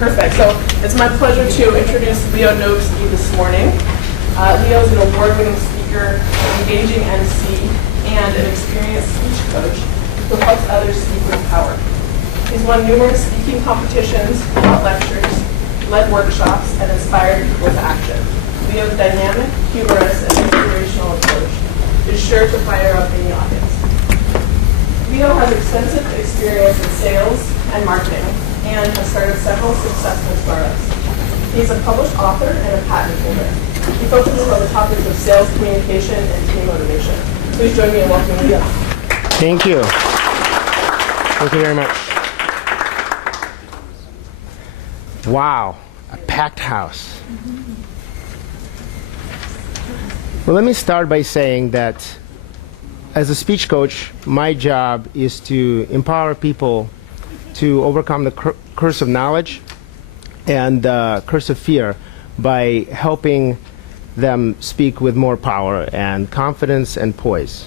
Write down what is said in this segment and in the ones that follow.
Perfect. So it's my pleasure to introduce Leo Novsky this morning. Leo is an award-winning speaker, engaging MC, and an experienced speech coach who helps others speak with power. He's won numerous speaking competitions, taught lectures, led workshops, and inspired people to action. Leo's dynamic, humorous, and inspirational approach is sure to fire up in the audience. Leo has extensive experience in sales and marketing and has started several successful startups. He's a published author and a patent holder. He focuses on the topics of sales communication and team motivation. Please join me in welcoming Leo. Thank you. Thank you very much. Wow, a packed house. Well, let me start by saying that as a speech coach, my job is to empower people to overcome the curse of knowledge and the curse of fear by helping them speak with more power and confidence and poise.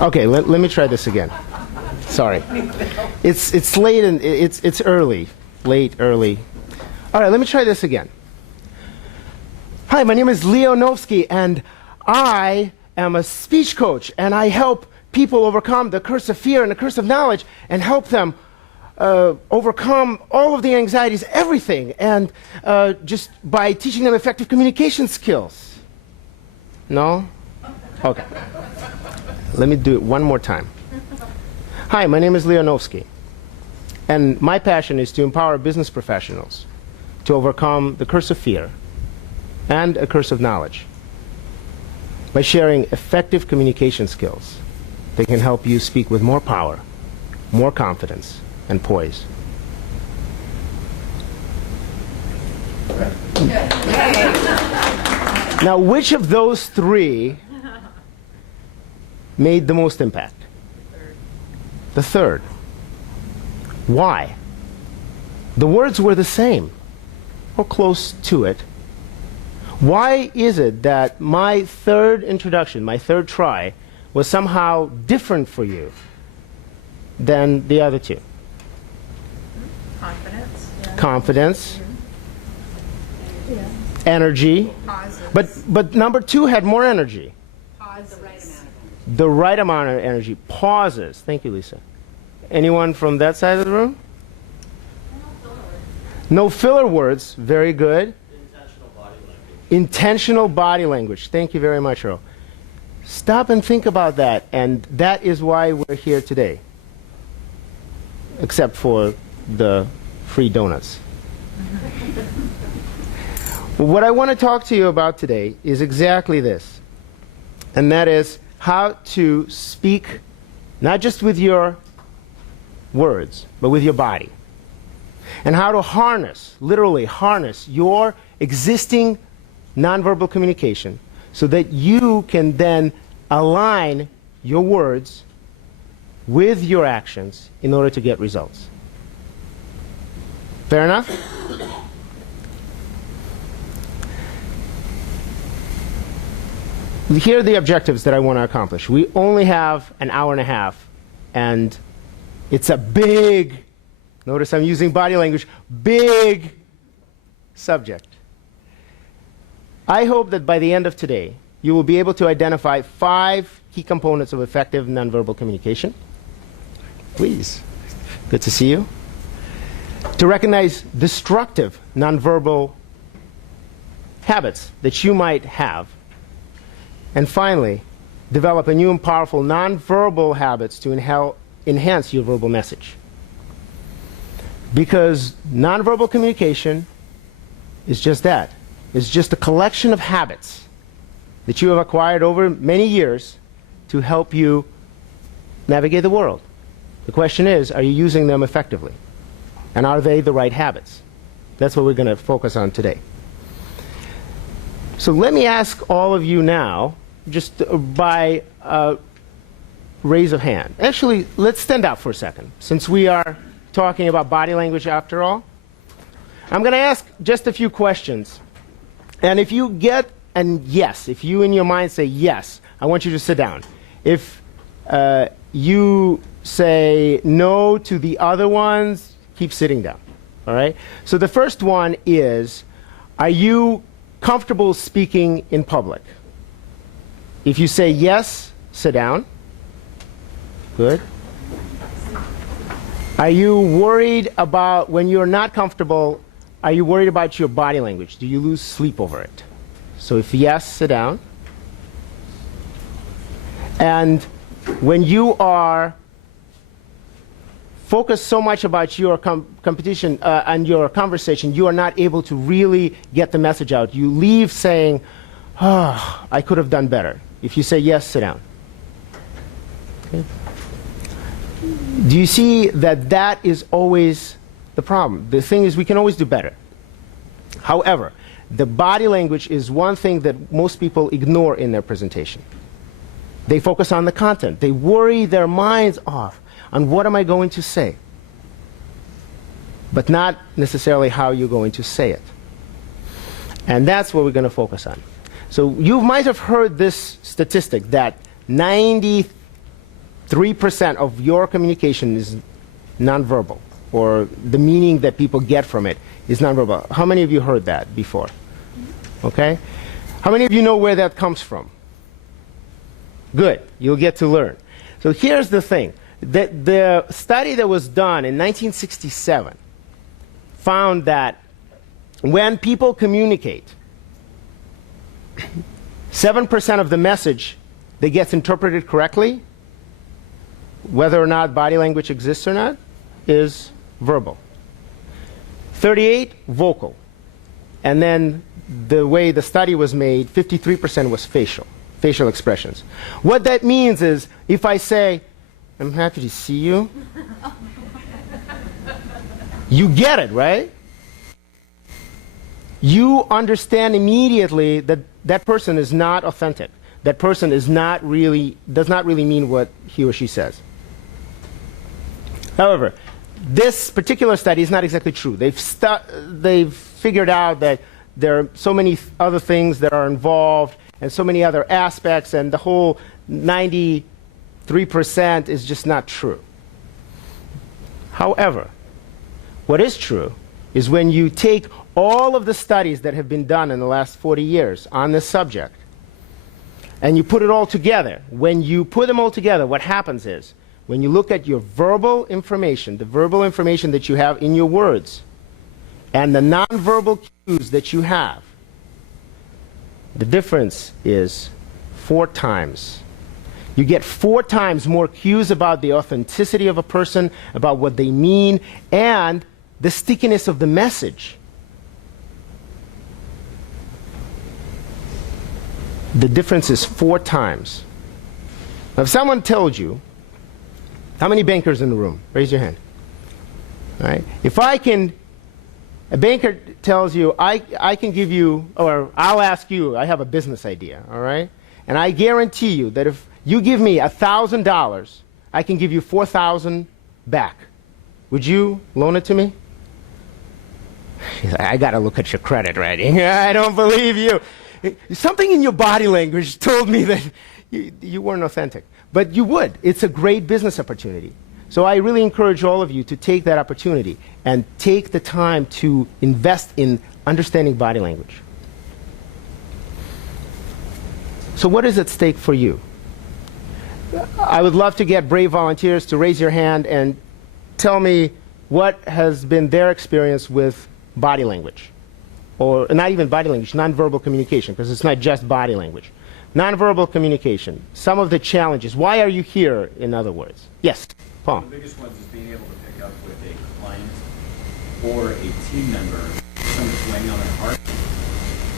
Okay, let me try this again. Sorry. It's late and it's early. Late, early. All right, let me try this again. Hi, my name is Leo Novsky, and I am a speech coach, and I help people overcome the curse of fear and the curse of knowledge and help them overcome all of the anxieties, everything, and just by teaching them effective communication skills. No? Okay. Let me do it one more time. Hi, my name is Leo Novsky, and my passion is to empower business professionals to overcome the curse of fear and a curse of knowledge by sharing effective communication skills that can help you speak with more power, more confidence, and poise. Now, which of those three made the most impact? The third. Why? The words were the same, or close to it. Why is it that my third introduction, my third try, was somehow different for you than the other two? Confidence. Yeah. Confidence. Mm-hmm. Yeah. Energy. Pauses. But number two had more energy. Pauses. The right amount of energy. Pauses. Thank you, Lisa. Anyone from that side of the room? No filler words. Very good. Intentional body language. Thank you very much, Earl. Stop and think about that, and that is why we're here today. Except for the free donuts. What I want to talk to you about today is exactly this, and that is how to speak not just with your words, but with your body, and how to harness, literally harness, your existing nonverbal communication so that you can then align your words with your actions in order to get results. Fair enough? Here are the objectives that I want to accomplish. We only have an hour and a half, and it's a big, notice I'm using body language, big subject. I hope that by the end of today, you will be able to identify 5 key components of effective nonverbal communication. Please. Good to see you. To recognize destructive nonverbal habits that you might have. And finally, develop a new and powerful nonverbal habits to enhance your verbal message. Because nonverbal communication is just that. It's just a collection of habits that you have acquired over many years to help you navigate the world. The question is, are you using them effectively? And are they the right habits? That's what we're going to focus on today. So let me ask all of you now, just by raise of hand. Actually, let's stand up for a second, since we are talking about body language after all. I'm going to ask just a few questions. And if you get a yes, if you in your mind say yes, I want you to sit down. If you say no to the other ones, keep sitting down. All right? So the first one is, are you comfortable speaking in public? If you say yes, sit down. Good. Are you worried about, when you're not comfortable, are you worried about your body language? Do you lose sleep over it? So if yes, sit down. And when you are focused so much about your competition and your conversation, you are not able to really get the message out. You leave saying, oh, I could have done better. If you say yes, sit down. Okay. Do you see that that is always the problem? The thing is, we can always do better. However, the body language is one thing that most people ignore in their presentation. They focus on the content. They worry their minds off on what am I going to say, but not necessarily how you're going to say it. And that's what we're going to focus on. So you might have heard this statistic that 93% of your communication is nonverbal, or the meaning that people get from it is nonverbal. How many of you heard that before? Okay? How many of you know where that comes from? Good. You'll get to learn. So here's the thing. The study that was done in 1967 found that when people communicate, 7% of the message that gets interpreted correctly, whether or not body language exists or not, is verbal. 38 vocal. And then the way the study was made, 53% was facial expressions. What that means is, if I say, I'm happy to see you, you get it, right? You understand immediately that that person is not authentic. That person is not really, does not really mean what he or she says. However, this particular study is not exactly true. They've figured out that there are so many other things that are involved and so many other aspects, and the whole 93% is just not true. However, what is true is when you take all of the studies that have been done in the last 40 years on this subject and you put it all together, when you put them all together, what happens is, when you look at your verbal information, the verbal information that you have in your words, and the nonverbal cues that you have, the difference is 4 times. You get 4 times more cues about the authenticity of a person, about what they mean, and the stickiness of the message. The difference is 4 times. Now, if someone told you, how many bankers in the room? Raise your hand. All right. If a banker tells you, I can give you, or I'll ask you, I have a business idea, all right? And I guarantee you that if you give me $1,000, I can give you $4,000 back. Would you loan it to me? I got to look at your credit rating. I don't believe you. Something in your body language told me that you weren't authentic. But you would. It's a great business opportunity. So I really encourage all of you to take that opportunity and take the time to invest in understanding body language. So what is at stake for you? I would love to get brave volunteers to raise your hand and tell me what has been their experience with body language. Or not even body language, nonverbal communication, because it's not just body language. Nonverbal communication, some of the challenges. Why are you here, in other words? Yes, Paul. The biggest ones is being able to pick up with a client or a team member something's weighing on their heart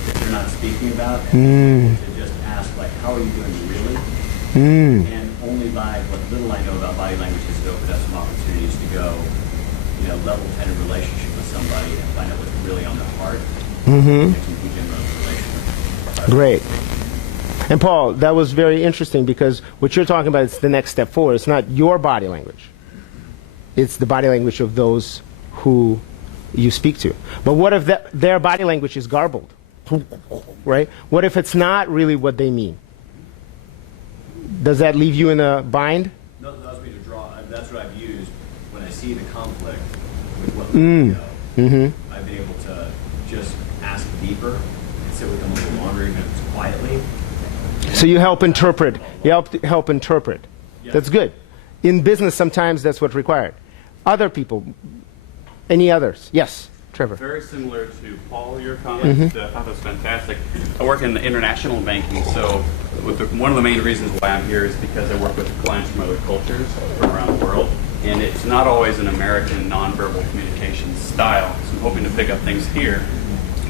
that they're not speaking about, and to just ask, like, how are you doing really? And only by what little I know about body language has it opened up some opportunities to go, level 10 in relationship with somebody and find out what's really on their heart. And begin a relationship. Great. And Paul, that was very interesting, because what you're talking about is the next step forward. It's not your body language. It's the body language of those who you speak to. But what if their body language is garbled? Right? What if it's not really what they mean? Does that leave you in a bind? No, that allows me to draw. That's what I've used when I see the conflict. with what we know. I've been able to just ask deeper and sit with them a little longer, even if it's quietly. So you help interpret. You help interpret. Yes. That's good. In business, sometimes that's what's required. Other people, any others? Yes, Trevor. Very similar to Paul, your comments. I thought that was fantastic. I work in international banking, so one of the main reasons why I'm here is because I work with clients from other cultures from around the world, and it's not always an American nonverbal communication style. So I'm hoping to pick up things here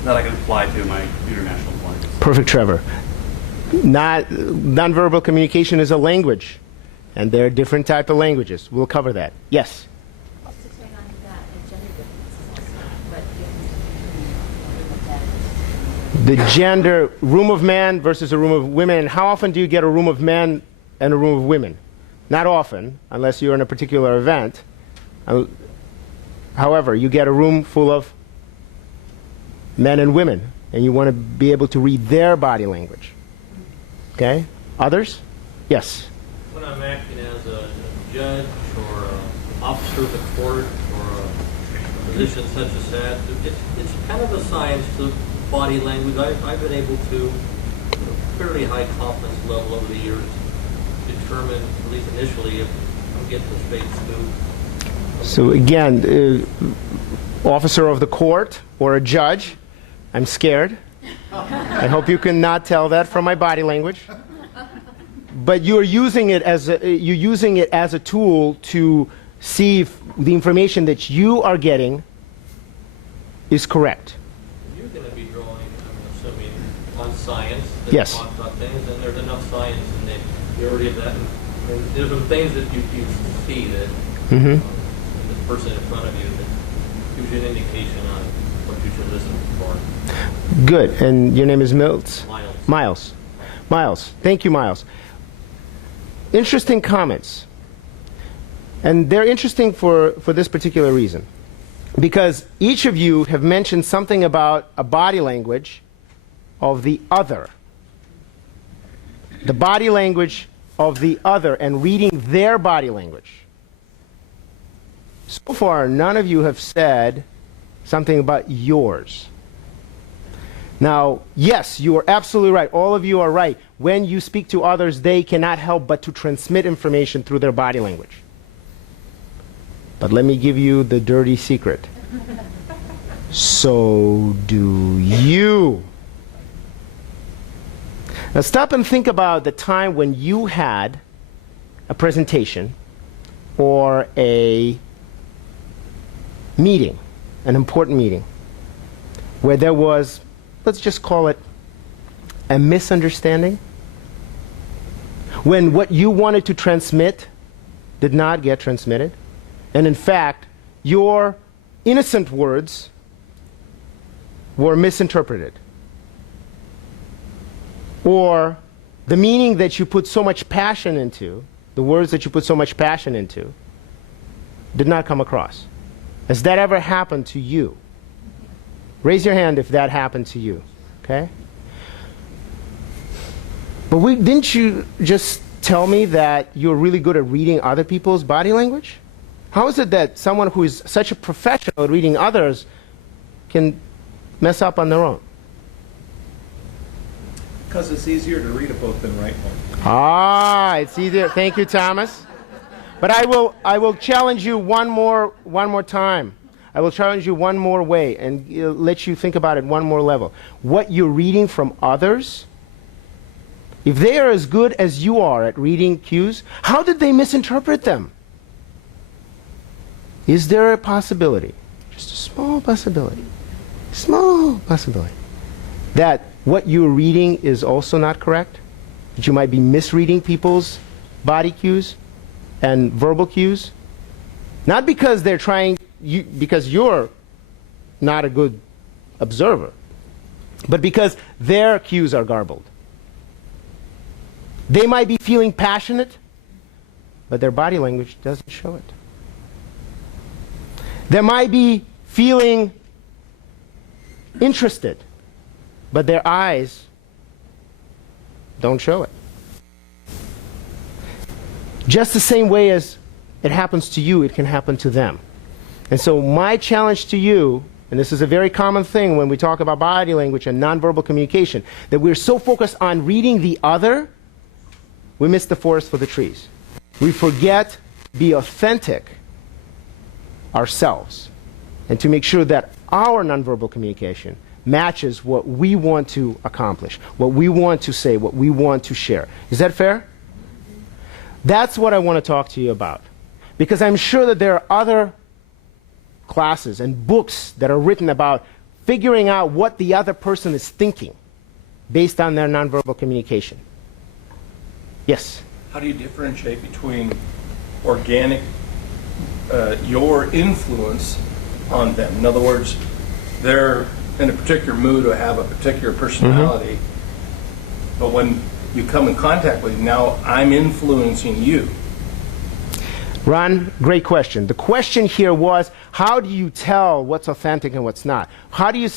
that I can apply to my international clients. Perfect, Trevor. Nonverbal communication is a language, and there are different type of languages. We'll cover that. Yes. Just to tag on to that, and gender differences also, but you The gender, room of men versus a room of women. And how often do you get a room of men and a room of women? Not often, unless you're in a particular event. However, you get a room full of men and women, and you want to be able to read their body language. Okay? Others? Yes. When I'm acting as a judge or an officer of the court or a position such as that, it's kind of a science to body language. I've been able to, at a fairly high confidence level over the years, determine, at least initially, if I'm getting the straight scoop. So again, officer of the court or a judge, I'm scared. I hope you can not tell that from my body language. But you're using it as a tool to see if the information that you are getting is correct. You're going to be drawing, I'm assuming, on science that Yes. talks about things, and there's enough science in the theory of that. And there's some things that you see that in the person in front of you that gives you an indication on what you should listen for. Good. And your name is Miles? Miles. Miles. Miles. Thank you, Miles. Interesting comments. And they're interesting for this particular reason. Because each of you have mentioned something about a body language of the other. The body language of the other and reading their body language. So far, none of you have said something about yours. Now, yes, you are absolutely right. All of you are right. When you speak to others, they cannot help but to transmit information through their body language. But let me give you the dirty secret. So do you. Now stop and think about the time when you had a presentation or a meeting, an important meeting, where there was, let's just call it a misunderstanding, when what you wanted to transmit did not get transmitted, and in fact, your innocent words were misinterpreted, or the meaning that you put so much passion into, the words that you put so much passion into, did not come across. Has that ever happened to you? Raise your hand if that happened to you, okay? But didn't you just tell me that you're really good at reading other people's body language? How is it that someone who is such a professional at reading others can mess up on their own? Because it's easier to read a book than write one. Ah, it's easier. Thank you, Thomas. But I will challenge you one more time. I will challenge you one more way and let you think about it one more level. What you're reading from others, if they are as good as you are at reading cues, how did they misinterpret them? Is there a possibility, just a small possibility, that what you're reading is also not correct? That you might be misreading people's body cues and verbal cues? Not because they're trying, because you're not a good observer, but because their cues are garbled. They might be feeling passionate, but their body language doesn't show it. They might be feeling interested, but their eyes don't show it. Just the same way as it happens to you, it can happen to them. And so my challenge to you, and this is a very common thing when we talk about body language and nonverbal communication, that we're so focused on reading the other, we miss the forest for the trees. We forget to be authentic ourselves and to make sure that our nonverbal communication matches what we want to accomplish, what we want to say, what we want to share. Is that fair? That's what I want to talk to you about. Because I'm sure that there are other classes and books that are written about figuring out what the other person is thinking based on their nonverbal communication. Yes? How do you differentiate between organic, your influence on them? In other words, they're in a particular mood or have a particular personality, but when you come in contact with them, now I'm influencing you. Ron, great question. The question here was, how do you tell what's authentic and what's not? How do you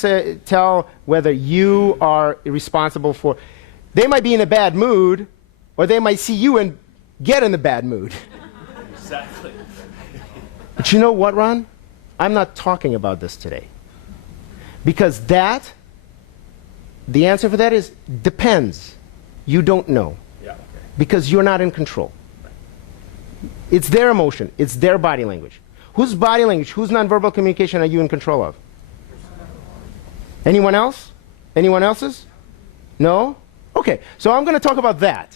tell whether you are responsible for... They might be in a bad mood, or they might see you and get in a bad mood. Exactly. But you know what, Ron? I'm not talking about this today. Because the answer for that is depends. You don't know. Yeah, okay. Because you're not in control. It's their emotion. It's their body language. Whose body language, whose nonverbal communication are you in control of? Anyone else? Anyone else's? No? Okay, so I'm going to talk about that.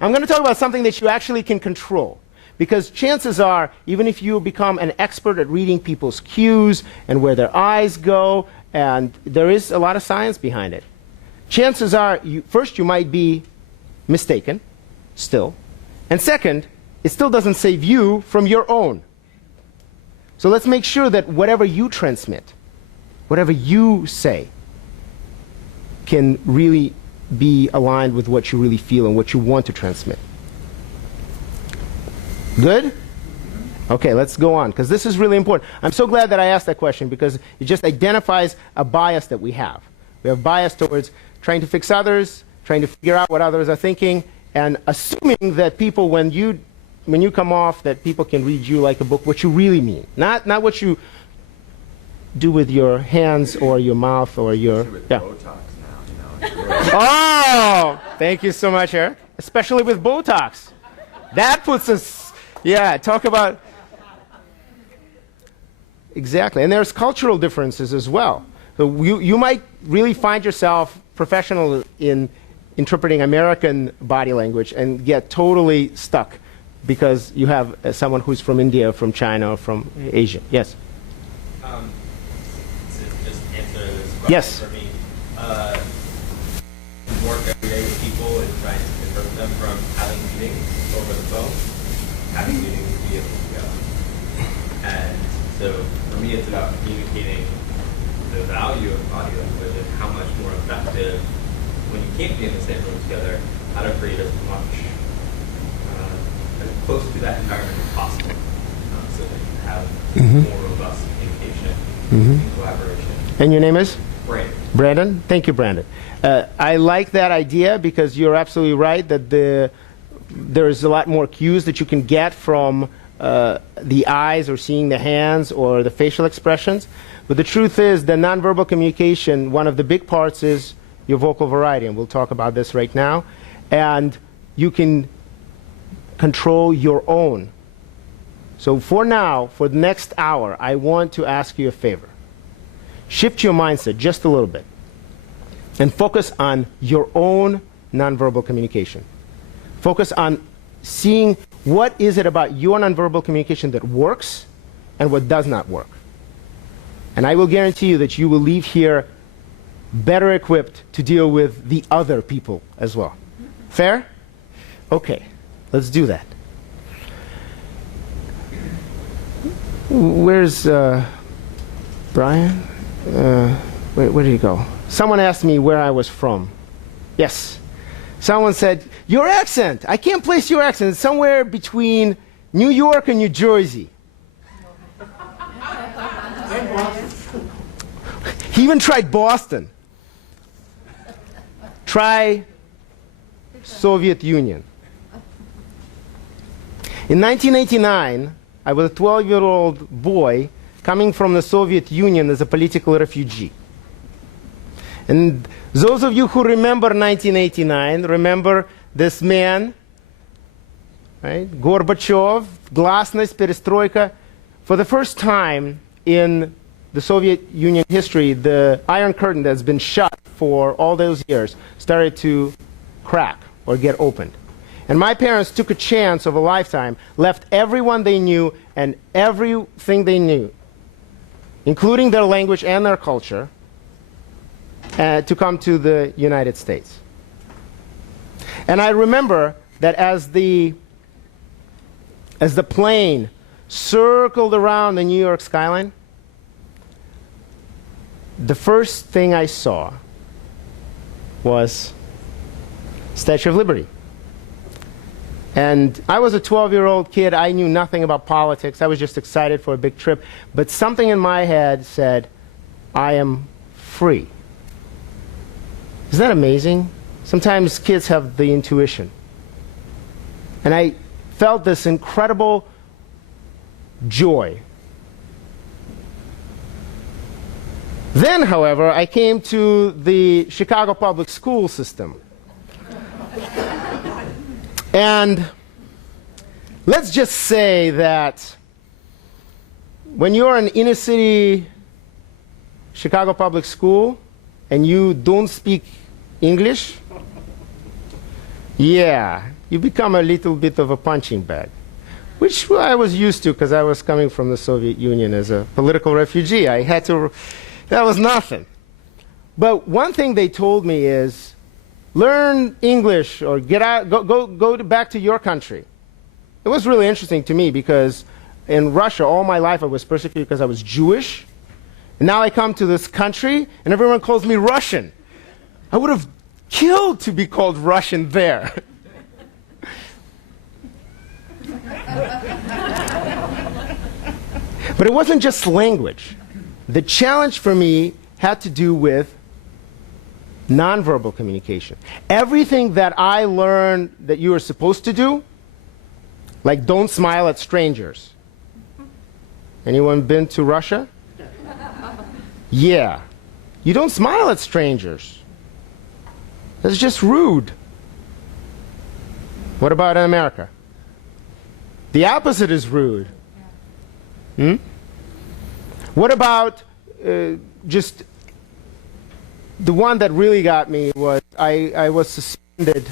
I'm going to talk about something that you actually can control. Because chances are, even if you become an expert at reading people's cues and where their eyes go, and there is a lot of science behind it, chances are, first, you might be mistaken, still. And second, it still doesn't save you from your own. So let's make sure that whatever you transmit, whatever you say, can really be aligned with what you really feel and what you want to transmit. Good? Okay, let's go on, because this is really important. I'm so glad that I asked that question, because it just identifies a bias that we have. We have bias towards trying to fix others, trying to figure out what others are thinking, and assuming that people, when you come off, that people can read you like a book, what you really mean. Not what you do with your hands or your mouth or your... Yeah. Botox now, you know. Oh! Thank you so much, Eric. Especially with Botox. That puts us... Yeah, talk about... Exactly. And there's cultural differences as well. So you might really find yourself professional in interpreting American body language and get totally stuck because you have someone who's from India, from China, or from Asia. Yes? To just answer this question Yes. for me, work every day with people and trying to convert them from having meetings over the phone, having meetings via video. And so for me, it's about communicating the value of body language and how much more effective, when you can't be in the same room together, how to create as much as close to that environment as possible, so that you have more robust communication and collaboration. And your name is? Brandon. Brandon? Thank you, Brandon. I like that idea because you're absolutely right that there's a lot more cues that you can get from the eyes or seeing the hands or the facial expressions. But the truth is the nonverbal communication, one of the big parts is your vocal variety, and we'll talk about this right now. And you can control your own. So for now, for the next hour, I want to ask you a favor. Shift your mindset just a little bit and focus on your own nonverbal communication. Focus on seeing what is it about your nonverbal communication that works and what does not work. And I will guarantee you that you will leave here better equipped to deal with the other people as well. Fair? Okay, let's do that. Where's Brian? Where did he go? Someone asked me where I was from. Yes. Someone said, your accent. I can't place your accent. It's somewhere between New York and New Jersey. He even tried Boston. Try Soviet Union. In 1989, I was a 12-year-old boy coming from the Soviet Union as a political refugee. And those of you who remember 1989, remember this man, right? Gorbachev, glasnost, perestroika. For the first time in the Soviet Union history, the Iron Curtain that's been shut for all those years started to crack or get opened. And my parents took a chance of a lifetime, left everyone they knew and everything they knew, including their language and their culture, to come to the United States. And I remember that as the plane circled around the New York skyline, the first thing I saw was Statue of Liberty. And I was a 12-year-old kid. I knew nothing about politics. I was just excited for a big trip. But something in my head said, I am free. Isn't that amazing? Sometimes kids have the intuition. And I felt this incredible joy. Then, however, I came to the Chicago public school system. And let's just say that when you're in inner city Chicago public school and you don't speak English, yeah, you become a little bit of a punching bag, which I was used to because I was coming from the Soviet Union as a political refugee. I had to, that was nothing. But one thing they told me is, learn English or get out, go back to your country. It was really interesting to me because in Russia, all my life I was persecuted because I was Jewish. And now I come to this country and everyone calls me Russian. I would have killed to be called Russian there. But it wasn't just language. The challenge for me had to do with nonverbal communication. Everything that I learned that you were supposed to do, like don't smile at strangers. Anyone been to Russia? Yeah. You don't smile at strangers. That's just rude. What about in America? The opposite is rude. Hmm? What about just the one that really got me was I was suspended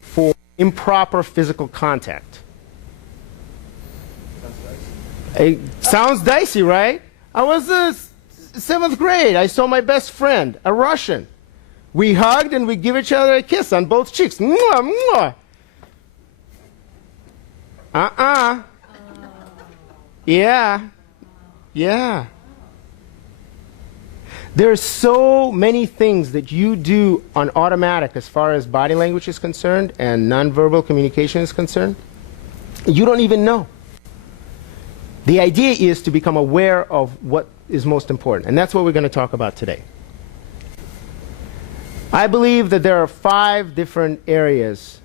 for improper physical contact. It sounds dicey, right? I was in 7th grade. I saw my best friend, a Russian. We hugged and we give each other a kiss on both cheeks. Mwah, mwah. Yeah. Yeah. There are so many things that you do on automatic as far as body language is concerned and nonverbal communication is concerned. You don't even know. The idea is to become aware of what is most important, and that's what we're going to talk about today. I believe that there are 5 different areas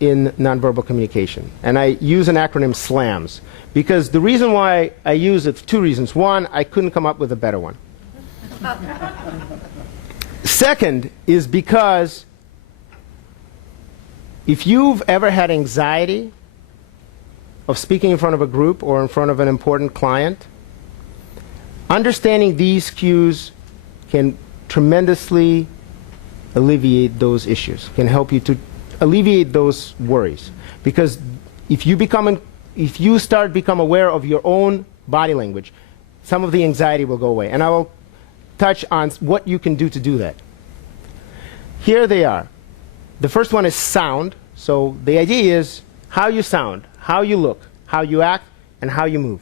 in nonverbal communication, and I use an acronym SLAMS because the reason why I use it, 2 reasons. One, I couldn't come up with a better one. Second is because if you've ever had anxiety of speaking in front of a group or in front of an important client, understanding these cues can tremendously alleviate those issues, can help you to alleviate those worries. Because if you start become aware of your own body language, some of the anxiety will go away. And I will touch on what you can do to do that. Here they are. The first one is sound. So the idea is how you sound, how you look, how you act, and how you move,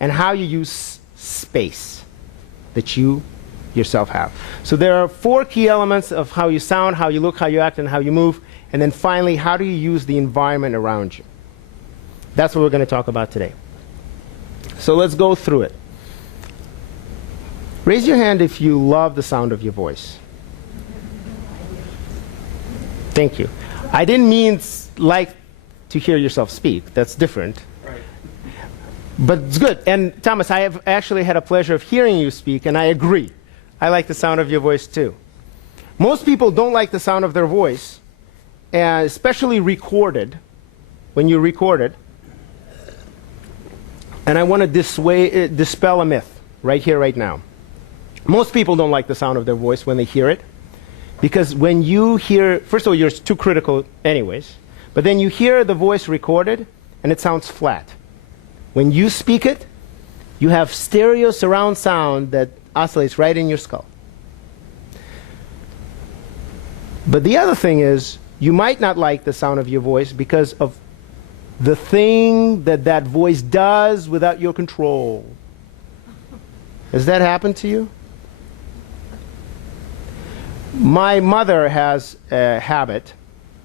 and how you use space that you yourself have. So there are 4 key elements of how you sound, how you look, how you act, and how you move. And then finally, how do you use the environment around you? That's what we're going to talk about today. So let's go through it. Raise your hand if you love the sound of your voice. Thank you. I didn't mean like to hear yourself speak. That's different. Right. But it's good. And Thomas, I have actually had a pleasure of hearing you speak, and I agree. I like the sound of your voice too. Most people don't like the sound of their voice, and especially recorded, when you record it. And I want to dispel a myth right here, right now. Most people don't like the sound of their voice when they hear it, because when you hear, first of all, you're too critical anyways, but then you hear the voice recorded, and it sounds flat. When you speak it, you have stereo surround sound that oscillates right in your skull. But the other thing is, you might not like the sound of your voice because of the thing that that voice does without your control. Has that happened to you? My mother has a habit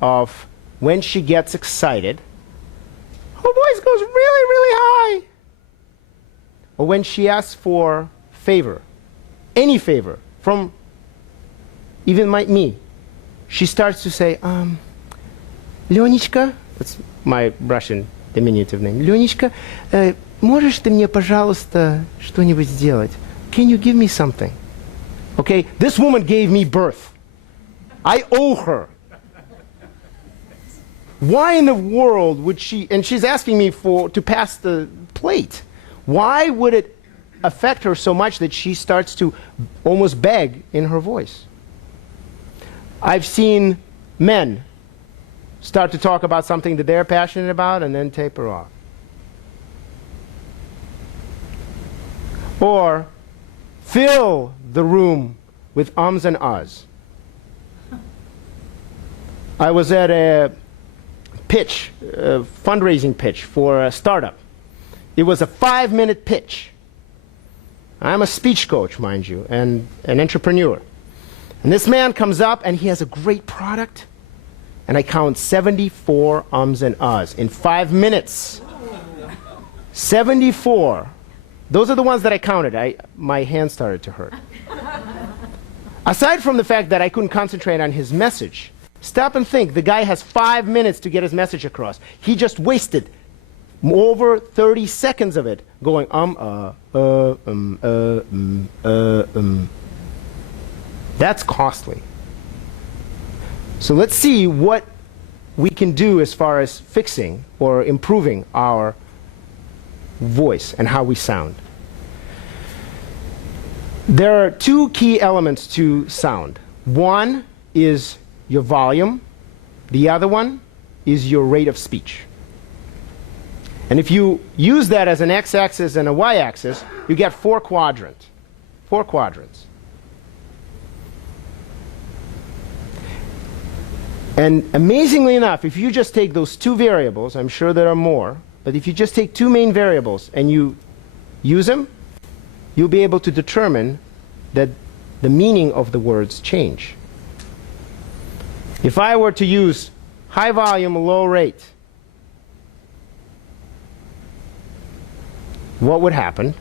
of, when she gets excited, her voice goes really, really high. Or when she asks for favor, any favor, from even me, she starts to say, Ленечка, that's my Russian diminutive name, Ленечка, можешь ты мне, пожалуйста, что-нибудь сделать? Can you give me something? Okay, this woman gave me birth. I owe her. Why in the world would she, and she's asking me to pass the plate. Why would it affect her so much that she starts to almost beg in her voice? I've seen men start to talk about something that they're passionate about and then taper off. Or fill the room with ums and ahs. I was at a pitch, a fundraising pitch for a startup. It was a 5-minute pitch. I'm a speech coach, mind you, and an entrepreneur. And this man comes up and he has a great product, and I count 74 ums and ahs in 5 minutes. 74. Those are the ones that I counted. My hand started to hurt. Aside from the fact that I couldn't concentrate on his message, stop and think. The guy has 5 minutes to get his message across. He just wasted over 30 seconds of it going That's costly. So let's see what we can do as far as fixing or improving our voice and how we sound. There are 2 key elements to sound. One is your volume. The other one is your rate of speech. And if you use that as an x-axis and a y-axis, you get 4 quadrants. 4 quadrants. And amazingly enough, if you just take those 2 variables, I'm sure there are more, but if you just take 2 main variables and you use them, you'll be able to determine that the meaning of the words change. If I were to use high volume, low rate, what would happen?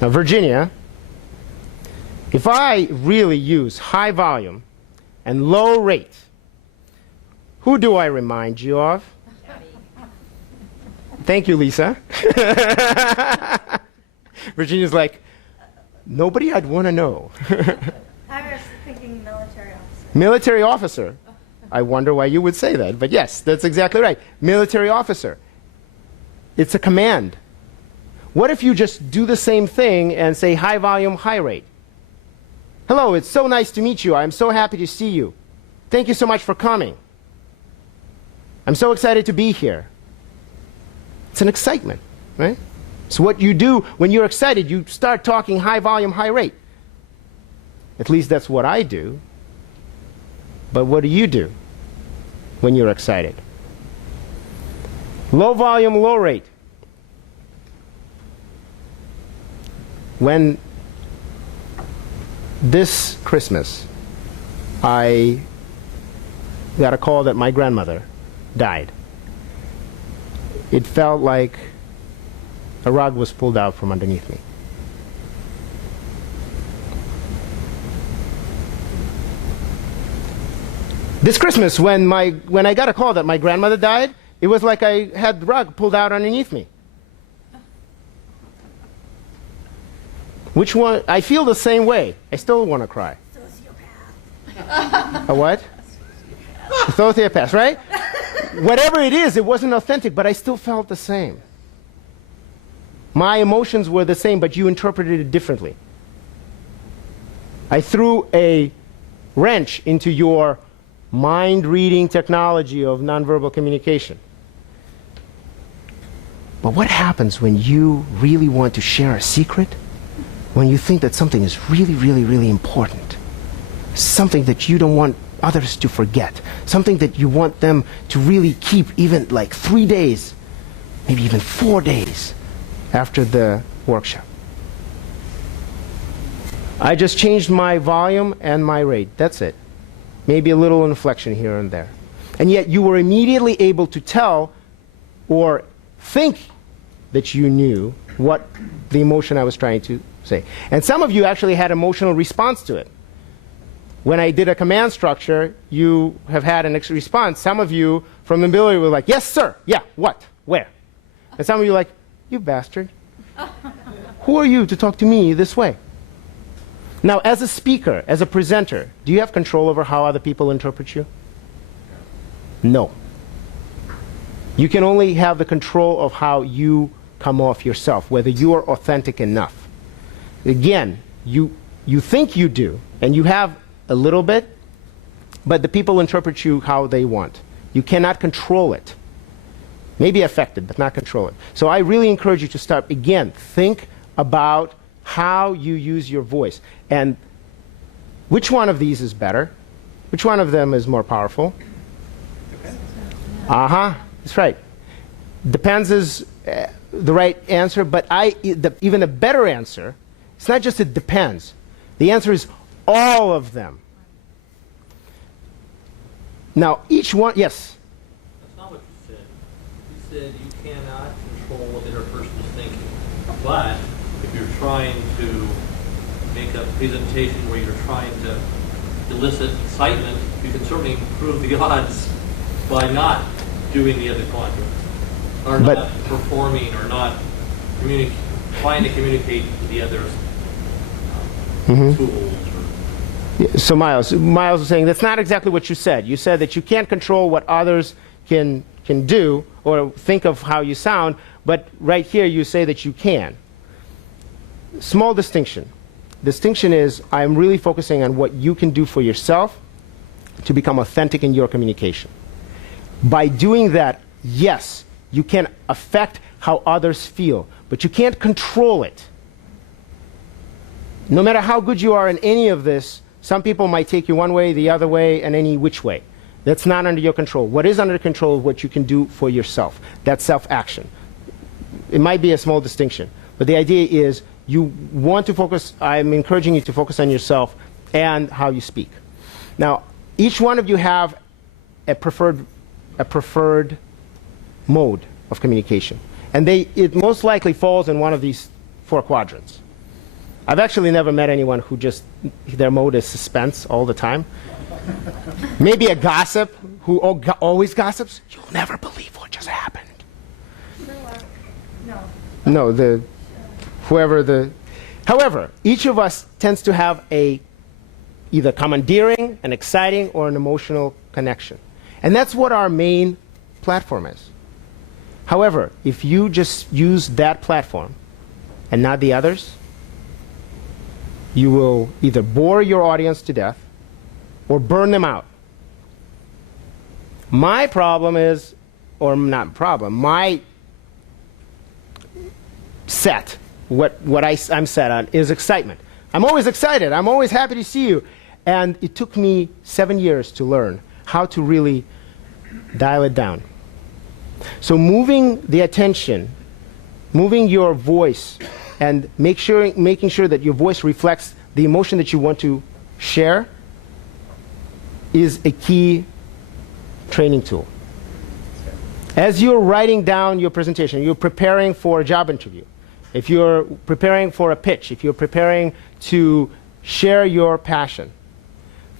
Now, Virginia, if I really use high volume and low rate, who do I remind you of? Thank you, Lisa. Virginia's like, nobody I'd want to know. I was thinking military officer. Military officer. I wonder why you would say that, but yes, that's exactly right. Military officer. It's a command. What if you just do the same thing and say high volume, high rate? Hello, it's so nice to meet you. I'm so happy to see you. Thank you so much for coming. I'm so excited to be here. It's an excitement, right? So what you do when you're excited, you start talking high volume, high rate. At least that's what I do. But what do you do when you're excited? Low volume, low rate. When this Christmas, I got a call that my grandmother died. It felt like a rug was pulled out from underneath me. This Christmas, when I got a call that my grandmother died, it was like I had the rug pulled out underneath me. Which one? I feel the same way. I still want to cry. A what? A sociopath, right? Whatever it is, it wasn't authentic, but I still felt the same. My emotions were the same, but you interpreted it differently. I threw a wrench into your mind-reading technology of nonverbal communication. But what happens when you really want to share a secret? When you think that something is really, really, really important? Something that you don't want others to forget. Something that you want them to really keep even like 3 days, maybe even 4 days after the workshop. I just changed my volume and my rate. That's it. Maybe a little inflection here and there. And yet you were immediately able to tell or think that you knew what the emotion I was trying to say. And some of you actually had emotional response to it. When I did a command structure, you have had an response. Some of you from the military were like, yes, sir. Yeah, what? Where? And some of you like, you bastard. Who are you to talk to me this way? Now, as a speaker, as a presenter, do you have control over how other people interpret you? No. You can only have the control of how you come off yourself, whether you are authentic enough. Again, you think you do, and you have a little bit, but the people interpret you how they want. You cannot control it. Maybe affect it, but not control it. So I really encourage you to start, again, think about how you use your voice. And which one of these is better? Which one of them is more powerful? Uh-huh. That's right. Depends is the right answer, but even a better answer, it's not just it depends. The answer is all of them. Now, each one, yes? That's not what you said. You said you cannot control what the other person is thinking. But if you're trying to make a presentation where you're trying to elicit excitement, you can certainly improve the odds by not doing the other quadrant, or not performing, or not trying to communicate with the other's tools. So Miles was saying that's not exactly what you said. You said that you can't control what others can do or think of how you sound, but right here you say that you can. Small distinction. Distinction is I'm really focusing on what you can do for yourself to become authentic in your communication. By doing that, yes, you can affect how others feel, but you can't control it. No matter how good you are in any of this, some people might take you one way, the other way, and any which way. That's not under your control. What is under control is what you can do for yourself. That's self-action. It might be a small distinction, but the idea is you want to focus, I'm encouraging you to focus on yourself and how you speak. Now, each one of you have a preferred mode of communication. And it most likely falls in one of these 4 quadrants. I've actually never met anyone who just, their mode is suspense all the time. Maybe a gossip who always gossips. You'll never believe what just happened. No, however, each of us tends to have either commandeering, an exciting, or an emotional connection. And that's what our main platform is. However, if you just use that platform and not the others, you will either bore your audience to death or burn them out. My problem is, or not problem, my set, what I'm set on is excitement. I'm always excited. I'm always happy to see you. And it took me 7 years to learn how to really dial it down. So moving the attention, moving your voice, and making sure that your voice reflects the emotion that you want to share is a key training tool. As you're writing down your presentation, you're preparing for a job interview, if you're preparing for a pitch, if you're preparing to share your passion,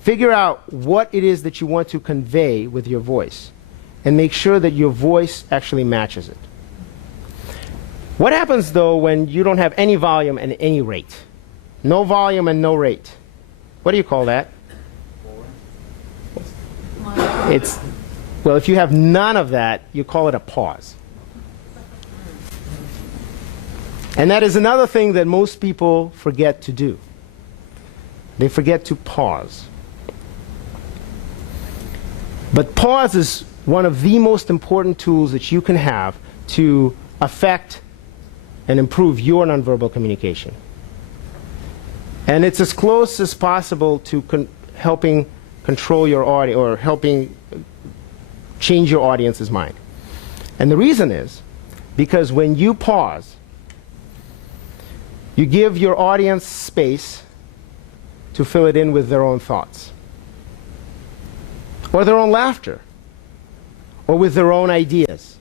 figure out what it is that you want to convey with your voice and make sure that your voice actually matches it. What happens, though, when you don't have any volume and any rate? No volume and no rate. What do you call that? It's, well, if you have none of that, you call it a pause. And that is another thing that most people forget to do. They forget to pause. But pause is one of the most important tools that you can have to affect and improve your nonverbal communication. And it's as close as possible to helping control your audience, or helping change your audience's mind. And the reason is because when you pause, you give your audience space to fill it in with their own thoughts, or their own laughter, or with their own ideas,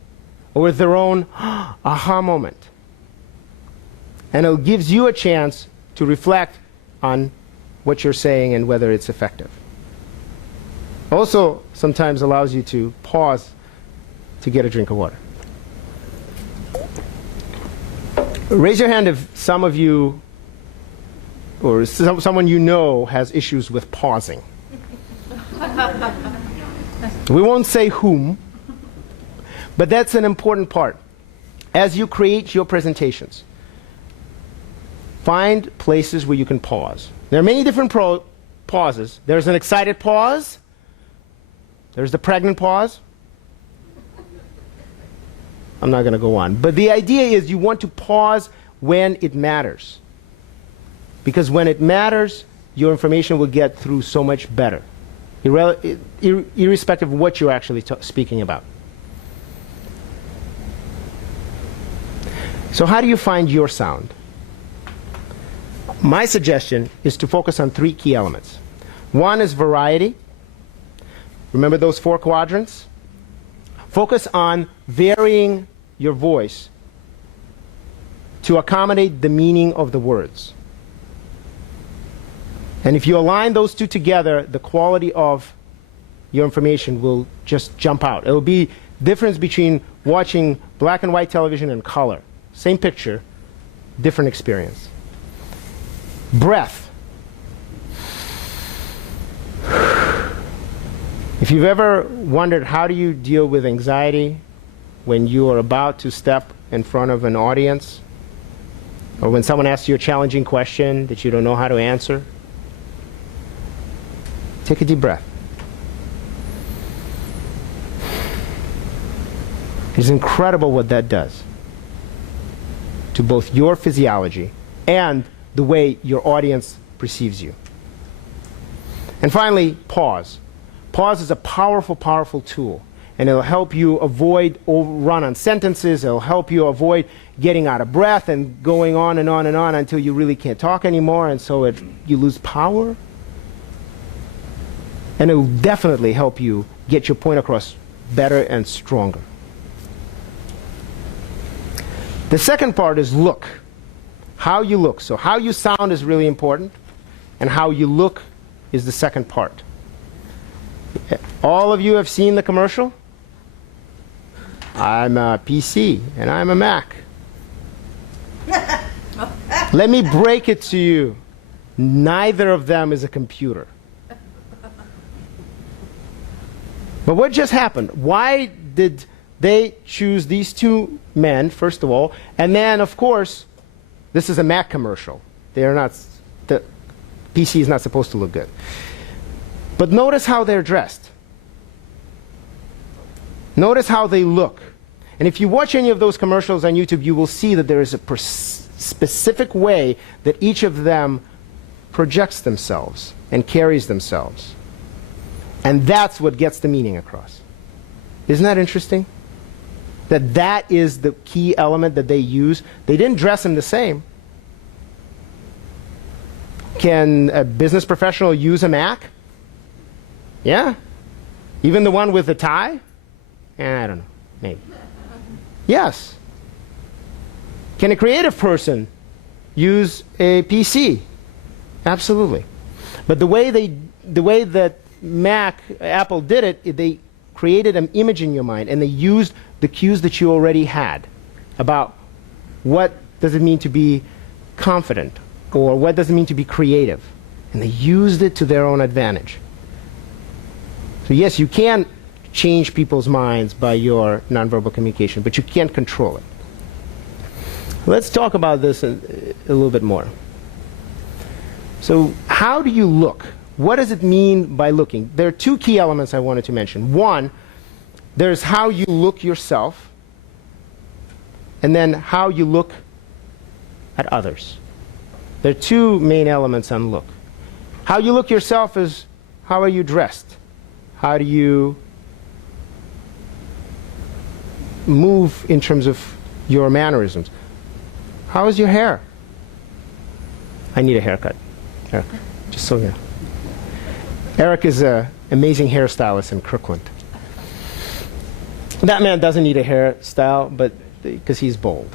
or with their own aha moment. And it gives you a chance to reflect on what you're saying and whether it's effective. Also, sometimes allows you to pause to get a drink of water. Raise your hand if some of you, or someone you know, has issues with pausing. We won't say whom, but that's an important part. As you create your presentations, find places where you can pause. There are many different pauses. There's an excited pause. There's the pregnant pause. I'm not going to go on. But the idea is you want to pause when it matters. Because when it matters, your information will get through so much better, irrespective of what you're actually speaking about. So how do you find your sound? My suggestion is to focus on 3 key elements. One is variety. Remember those 4 quadrants? Focus on varying your voice to accommodate the meaning of the words. And if you align those 2 together, the quality of your information will just jump out. It will be difference between watching black and white television and color. Same picture, different experience. Breath. If you've ever wondered how do you deal with anxiety when you are about to step in front of an audience, or when someone asks you a challenging question that you don't know how to answer, take a deep breath. It's incredible what that does to both your physiology and the way your audience perceives you. And finally, pause. Pause is a powerful, powerful tool. And it'll help you avoid overrun on sentences. It'll help you avoid getting out of breath and going on and on and on until you really can't talk anymore, and so you lose power. And it will definitely help you get your point across better and stronger. The second part is look. How you look. So how you sound is really important, and how you look is the second part. All of you have seen the commercial? I'm a PC and I'm a Mac. Let me break it to you. Neither of them is a computer. But what just happened? Why did they choose these 2 men, first of all? And then, of course, this is a Mac commercial. The PC is not supposed to look good. But notice how they're dressed. Notice how they look. And if you watch any of those commercials on YouTube, you will see that there is a specific way that each of them projects themselves and carries themselves. And that's what gets the meaning across. Isn't that interesting? That is the key element that they use. They didn't dress them the same. Can a business professional use a Mac? Yeah. Even the one with the tie? I don't know. Maybe. Yes. Can a creative person use a PC? Absolutely. But the way that Apple did it, they created an image in your mind, and they used the cues that you already had about what does it mean to be confident, Or what does it mean to be creative? And they used it to their own advantage. So yes, you can change people's minds by your nonverbal communication, but you can't control it. Let's talk about this a little bit more. So how do you look? What does it mean by looking? There are two key elements I wanted to mention. One, there's how you look yourself, and then how you look at others. There are two main elements on look. How you look yourself is, how are you dressed? How do you move in terms of your mannerisms? How is your hair? I need a haircut. Eric, just so you know. Eric is an amazing hairstylist in Kirkland. That man doesn't need a hairstyle, but because he's bold.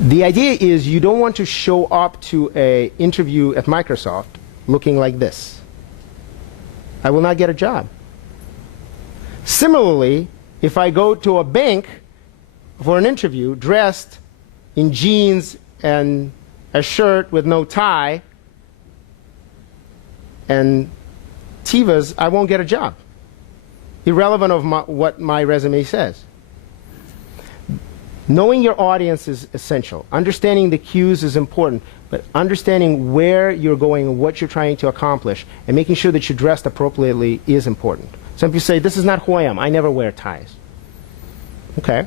The idea is you don't want to show up to an interview at Microsoft looking like this. I will not get a job. Similarly, if I go to a bank for an interview dressed in jeans and a shirt with no tie and Tevas, I won't get a job, irrelevant of what my resume says. Knowing your audience is essential. Understanding the cues is important, but understanding where you're going and what you're trying to accomplish and making sure that you're dressed appropriately is important. Some people say, this is not who I am. I never wear ties. Okay.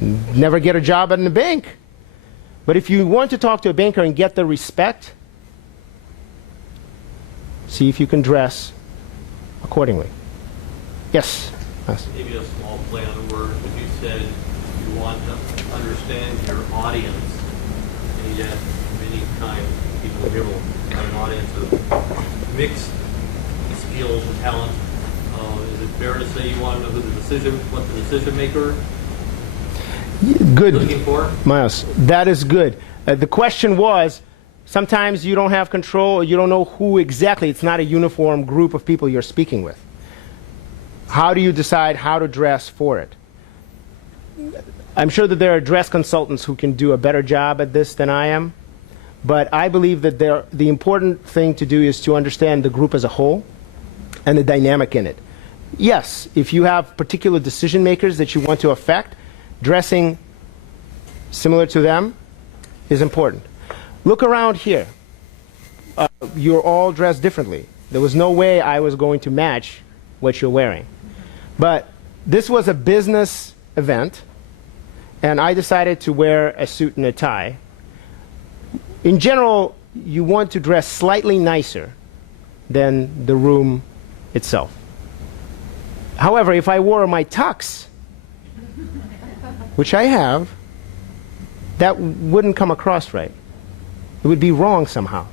Never get a job in the bank. But if you want to talk to a banker and get the respect, see if you can dress accordingly. Yes? Yes. Maybe a small play on the word, but you said you want to understand your audience, and yet many times people here will have an audience of mixed skills and talent. Is it fair to say you want to know what the decision maker good. is looking for? Miles, that is good. The question was, sometimes you don't have control, or you don't know who exactly. It's not a uniform group of people you're speaking with. How do you decide how to dress for it? I'm sure that there are dress consultants who can do a better job at this than I am, but I believe that the important thing to do is to understand the group as a whole and the dynamic in it. Yes, if you have particular decision makers that you want to affect, dressing similar to them is important. Look around here. You're all dressed differently. There was no way I was going to match what you're wearing. But this was a business event, and I decided to wear a suit and a tie. In general, you want to dress slightly nicer than the room itself. However, if I wore my tux, which I have, that wouldn't come across right. It would be wrong somehow.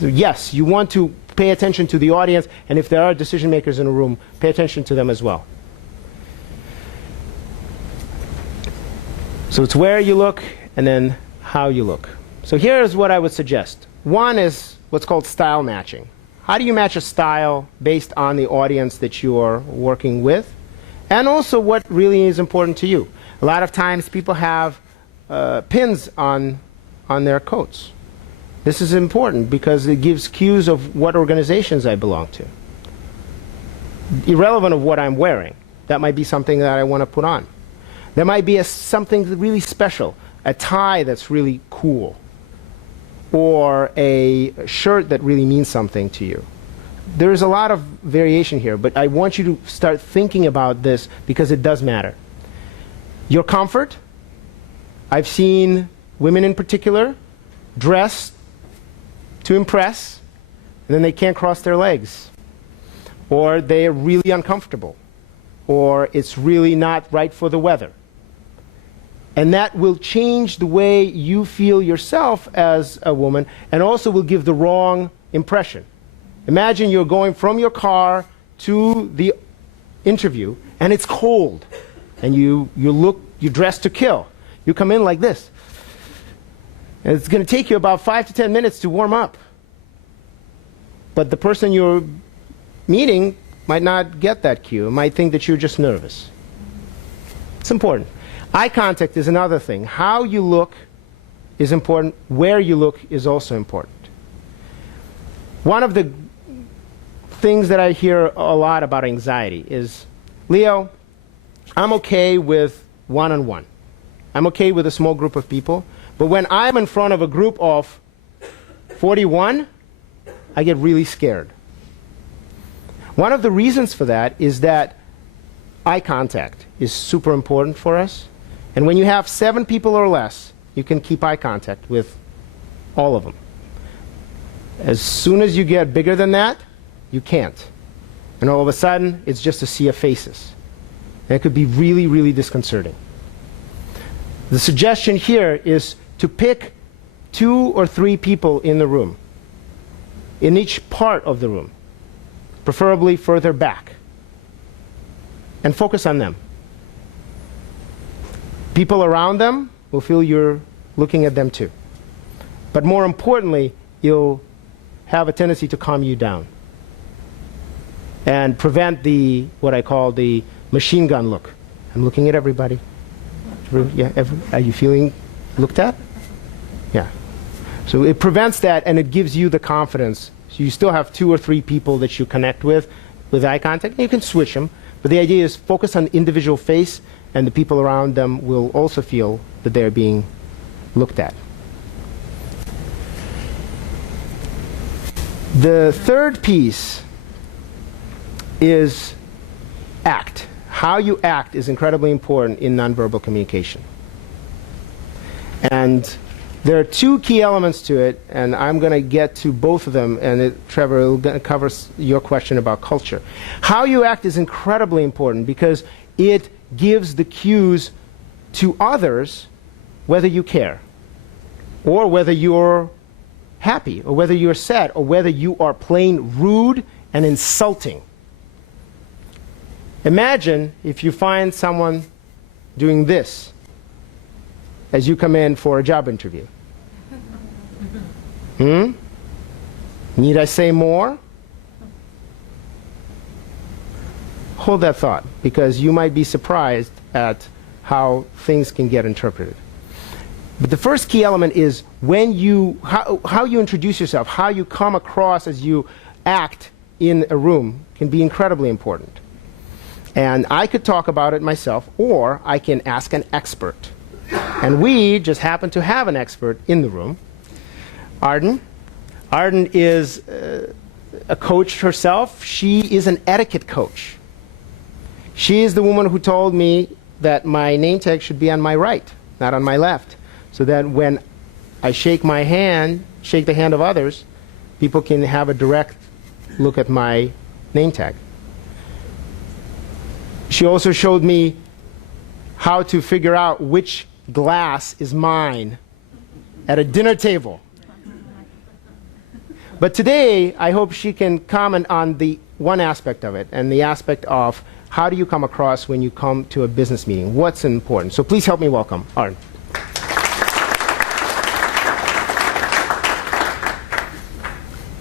So yes, you want to pay attention to the audience, and if there are decision makers in a room, pay attention to them as well. So it's where you look and then how you look. So here's what I would suggest. One is what's called style matching. How do you match a style based on the audience that you're working with, and also what really is important to you? A lot of times people have pins on their coats. This is important because it gives cues of what organizations I belong to. Irrelevant of what I'm wearing, that might be something that I want to put on. There might be something really special, a tie that's really cool, or a shirt that really means something to you. There's a lot of variation here, but I want you to start thinking about this because it does matter. Your comfort. I've seen women in particular dress to impress, and then they can't cross their legs, or they're really uncomfortable, or it's really not right for the weather. And that will change the way you feel yourself as a woman, and also will give the wrong impression. Imagine you're going from your car to the interview, and it's cold, and you dress to kill. You come in like this. And it's going to take you about 5 to 10 minutes to warm up. But the person you're meeting might not get that cue, might think that you're just nervous. It's important. Eye contact is another thing. How you look is important. Where you look is also important. One of the things that I hear a lot about anxiety is, Leo, I'm okay with one-on-one. I'm okay with a small group of people. But when I'm in front of a group of 41, I get really scared. One of the reasons for that is that eye contact is super important for us. And when you have 7 people or less, you can keep eye contact with all of them. As soon as you get bigger than that, you can't. And all of a sudden, it's just a sea of faces. And it could be really, really disconcerting. The suggestion here is to pick 2 or 3 people in the room, in each part of the room, preferably further back, and focus on them. People around them will feel you're looking at them too. But more importantly, you'll have a tendency to calm you down and prevent the, what I call the machine gun look. I'm looking at everybody. Yeah, are you feeling looked at? Yeah. So it prevents that, and it gives you the confidence. So you still have 2 or 3 people that you connect with eye contact. You can switch them, but the idea is focus on the individual face, and the people around them will also feel that they're being looked at. The third piece is act. How you act is incredibly important in nonverbal communication. And there are 2 key elements to it, and I'm going to get to both of them, and Trevor will cover your question about culture. How you act is incredibly important because it gives the cues to others whether you care, or whether you're happy, or whether you're sad, or whether you are plain rude and insulting. Imagine if you find someone doing this as you come in for a job interview. Need I say more? Hold that thought, because you might be surprised at how things can get interpreted. But the first key element is when how you introduce yourself, how you come across as you act in a room can be incredibly important. And I could talk about it myself, or I can ask an expert. And we just happen to have an expert in the room, Arden. Arden is a coach herself. She is an etiquette coach. She is the woman who told me that my name tag should be on my right, not on my left, so that when I shake the hand of others, people can have a direct look at my name tag. She also showed me how to figure out which glass is mine at a dinner table. But today, I hope she can comment on the one aspect of it, and the aspect of how do you come across when you come to a business meeting? What's important? So please help me welcome Arden.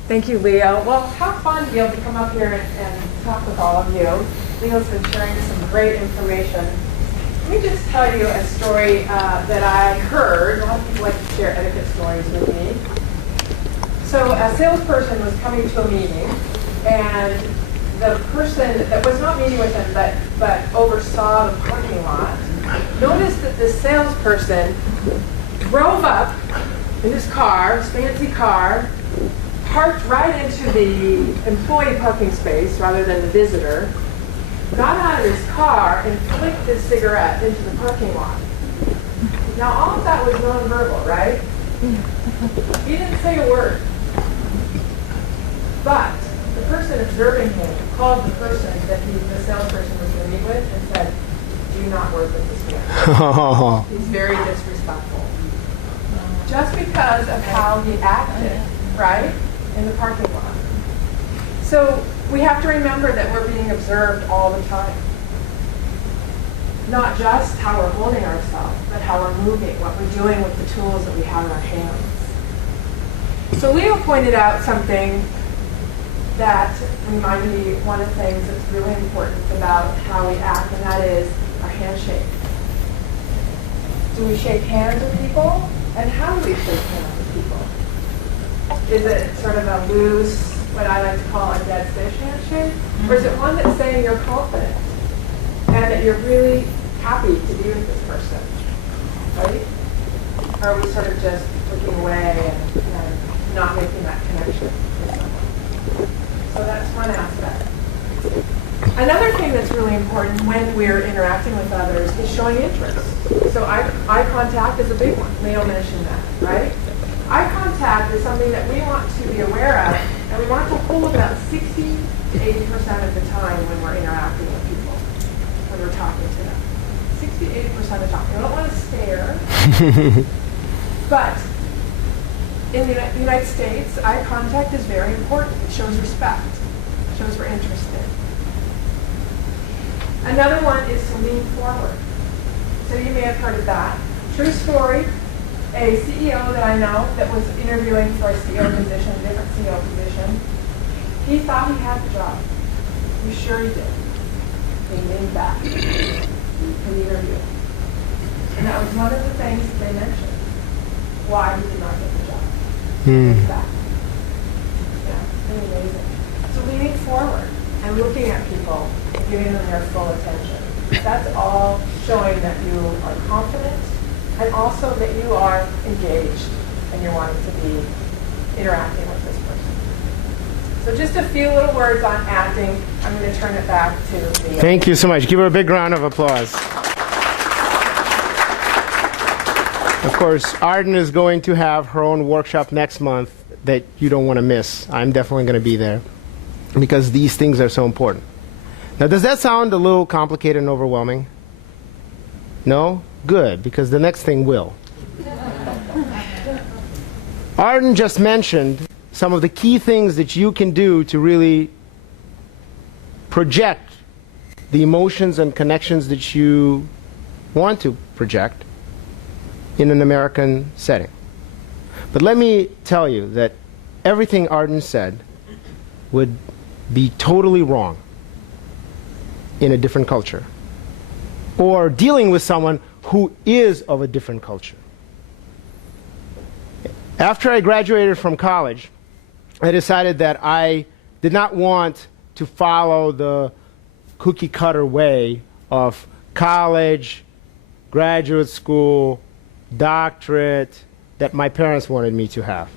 Thank you, Leo. Well, how fun to be able to come up here and talk with all of you. Leo's been sharing some great information. Let me just tell you a story that I heard. A lot of people like to share etiquette stories with me. So a salesperson was coming to a meeting, and the person that was not meeting with him but oversaw the parking lot noticed that this salesperson drove up in his car, his fancy car, parked right into the employee parking space rather than the visitor, got out of his car and flicked his cigarette into the parking lot. Now all of that was nonverbal, right? He didn't say a word. But the person observing him called the person that the salesperson was going to meet with and said, "Do not work with this man. He's very disrespectful." Just because of how he acted, right, in the parking lot. So we have to remember that we're being observed all the time. Not just how we're holding ourselves, but how we're moving, what we're doing with the tools that we have in our hands. So Leo pointed out something that reminded me of one of the things that's really important about how we act, and that is our handshake. Do we shake hands with people? And how do we shake hands with people? Is it sort of a loose, what I like to call a dead fish handshake? Or is it one that's saying you're confident and that you're really happy to be with this person, right? Or are we sort of just looking away and not making that connection with someone? So that's one aspect. Another thing that's really important when we're interacting with others is showing interest. So eye contact is a big one. Leo mentioned that, right? Eye contact is something that we want to be aware of, and we want to hold about 60 to 80% of the time when we're interacting with people, when we're talking to them. 60 to 80% of the time. We don't want to stare, but in the United States, eye contact is very important. It shows respect. It shows we're interested. Another one is to lean forward. So you may have heard of that. True story. A CEO that I know that was interviewing for a CEO position, a different CEO position, he thought he had the job. You sure he did? He leaned back in the interview. And that was one of the things that they mentioned, why he did not get the job. Leaned back. Yeah, pretty amazing. So leaning forward and looking at people and giving them their full attention. That's all showing that you are confident and also that you are engaged and you're wanting to be interacting with this person. So just a few little words on acting. I'm going to turn it back to Leo. Thank you so much. Give her a big round of applause. Of course, Arden is going to have her own workshop next month that you don't want to miss. I'm definitely going to be there because these things are so important. Now, does that sound a little complicated and overwhelming? No? Good, because the next thing will. Arden just mentioned some of the key things that you can do to really project the emotions and connections that you want to project in an American setting. But let me tell you that everything Arden said would be totally wrong in a different culture, or dealing with someone who is of a different culture. After I graduated from college, I decided that I did not want to follow the cookie cutter way of college, graduate school, doctorate that my parents wanted me to have.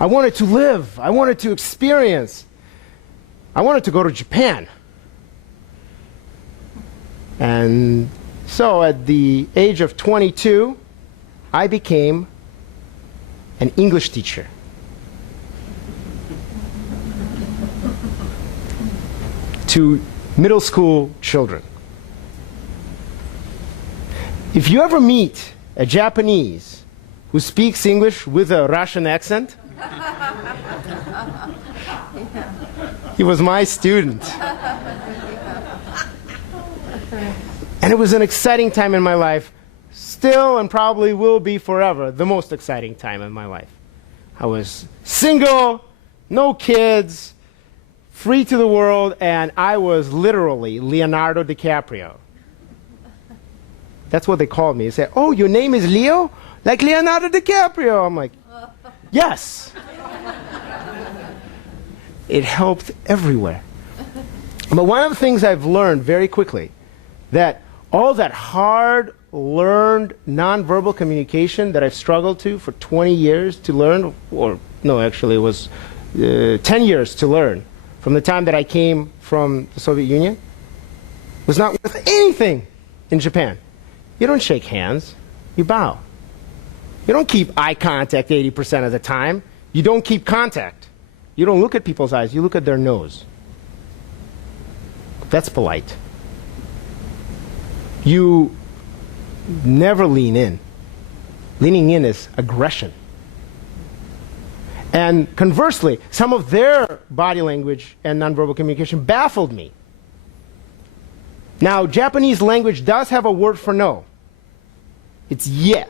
I wanted to live. I wanted to experience. I wanted to go to Japan. And so at the age of 22, I became an English teacher. To middle school children. If you ever meet a Japanese who speaks English with a Russian accent, he was my student. And it was an exciting time in my life, still and probably will be forever, the most exciting time in my life. I was single, no kids, free to the world, and I was literally Leonardo DiCaprio. That's what they called me. They said, "Oh, your name is Leo? Like Leonardo DiCaprio?" I'm like, yes. It helped everywhere. But one of the things I've learned very quickly, that all that hard-learned nonverbal communication that I've struggled to for 20 years to learn, or no, actually it was 10 years to learn, from the time that I came from the Soviet Union, was not worth anything in Japan. You don't shake hands, you bow. You don't keep eye contact 80% of the time. You don't keep contact. You don't look at people's eyes, you look at their nose. That's polite. You never lean in. Leaning in is aggression. And conversely, some of their body language and nonverbal communication baffled me. Now, Japanese language does have a word for no. It's yeah.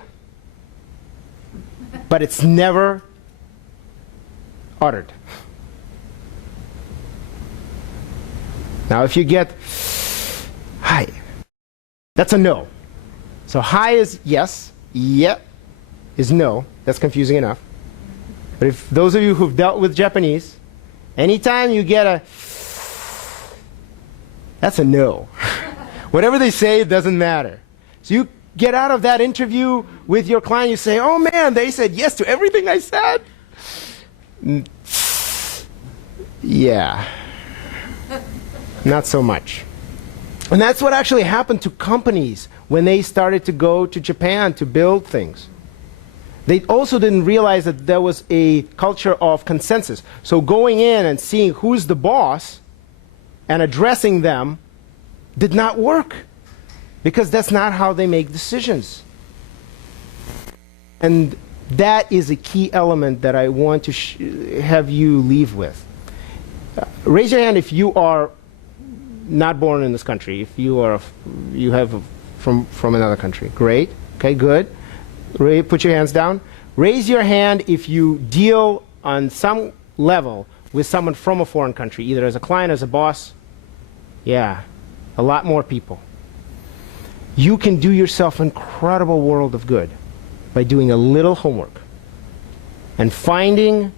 But it's never uttered. Now, if you get hi, that's a no. So hi is yes, yep is no. That's confusing enough. But if those of you who've dealt with Japanese, anytime you get a, that's a no. Whatever they say, it doesn't matter. So you get out of that interview with your client, you say, oh man, they said yes to everything I said. Yeah. Not so much. And that's what actually happened to companies when they started to go to Japan to build things. They also didn't realize that there was a culture of consensus. So going in and seeing who's the boss and addressing them did not work, because that's not how they make decisions. And that is a key element that I want to have you leave with. Raise your hand if you are not born in this country, if you are from another country. Great. Okay, good. Put your hands down. Raise your hand if you deal on some level with someone from a foreign country, either as a client, as a boss. Yeah, a lot more people. You can do yourself an incredible world of good by doing a little homework and finding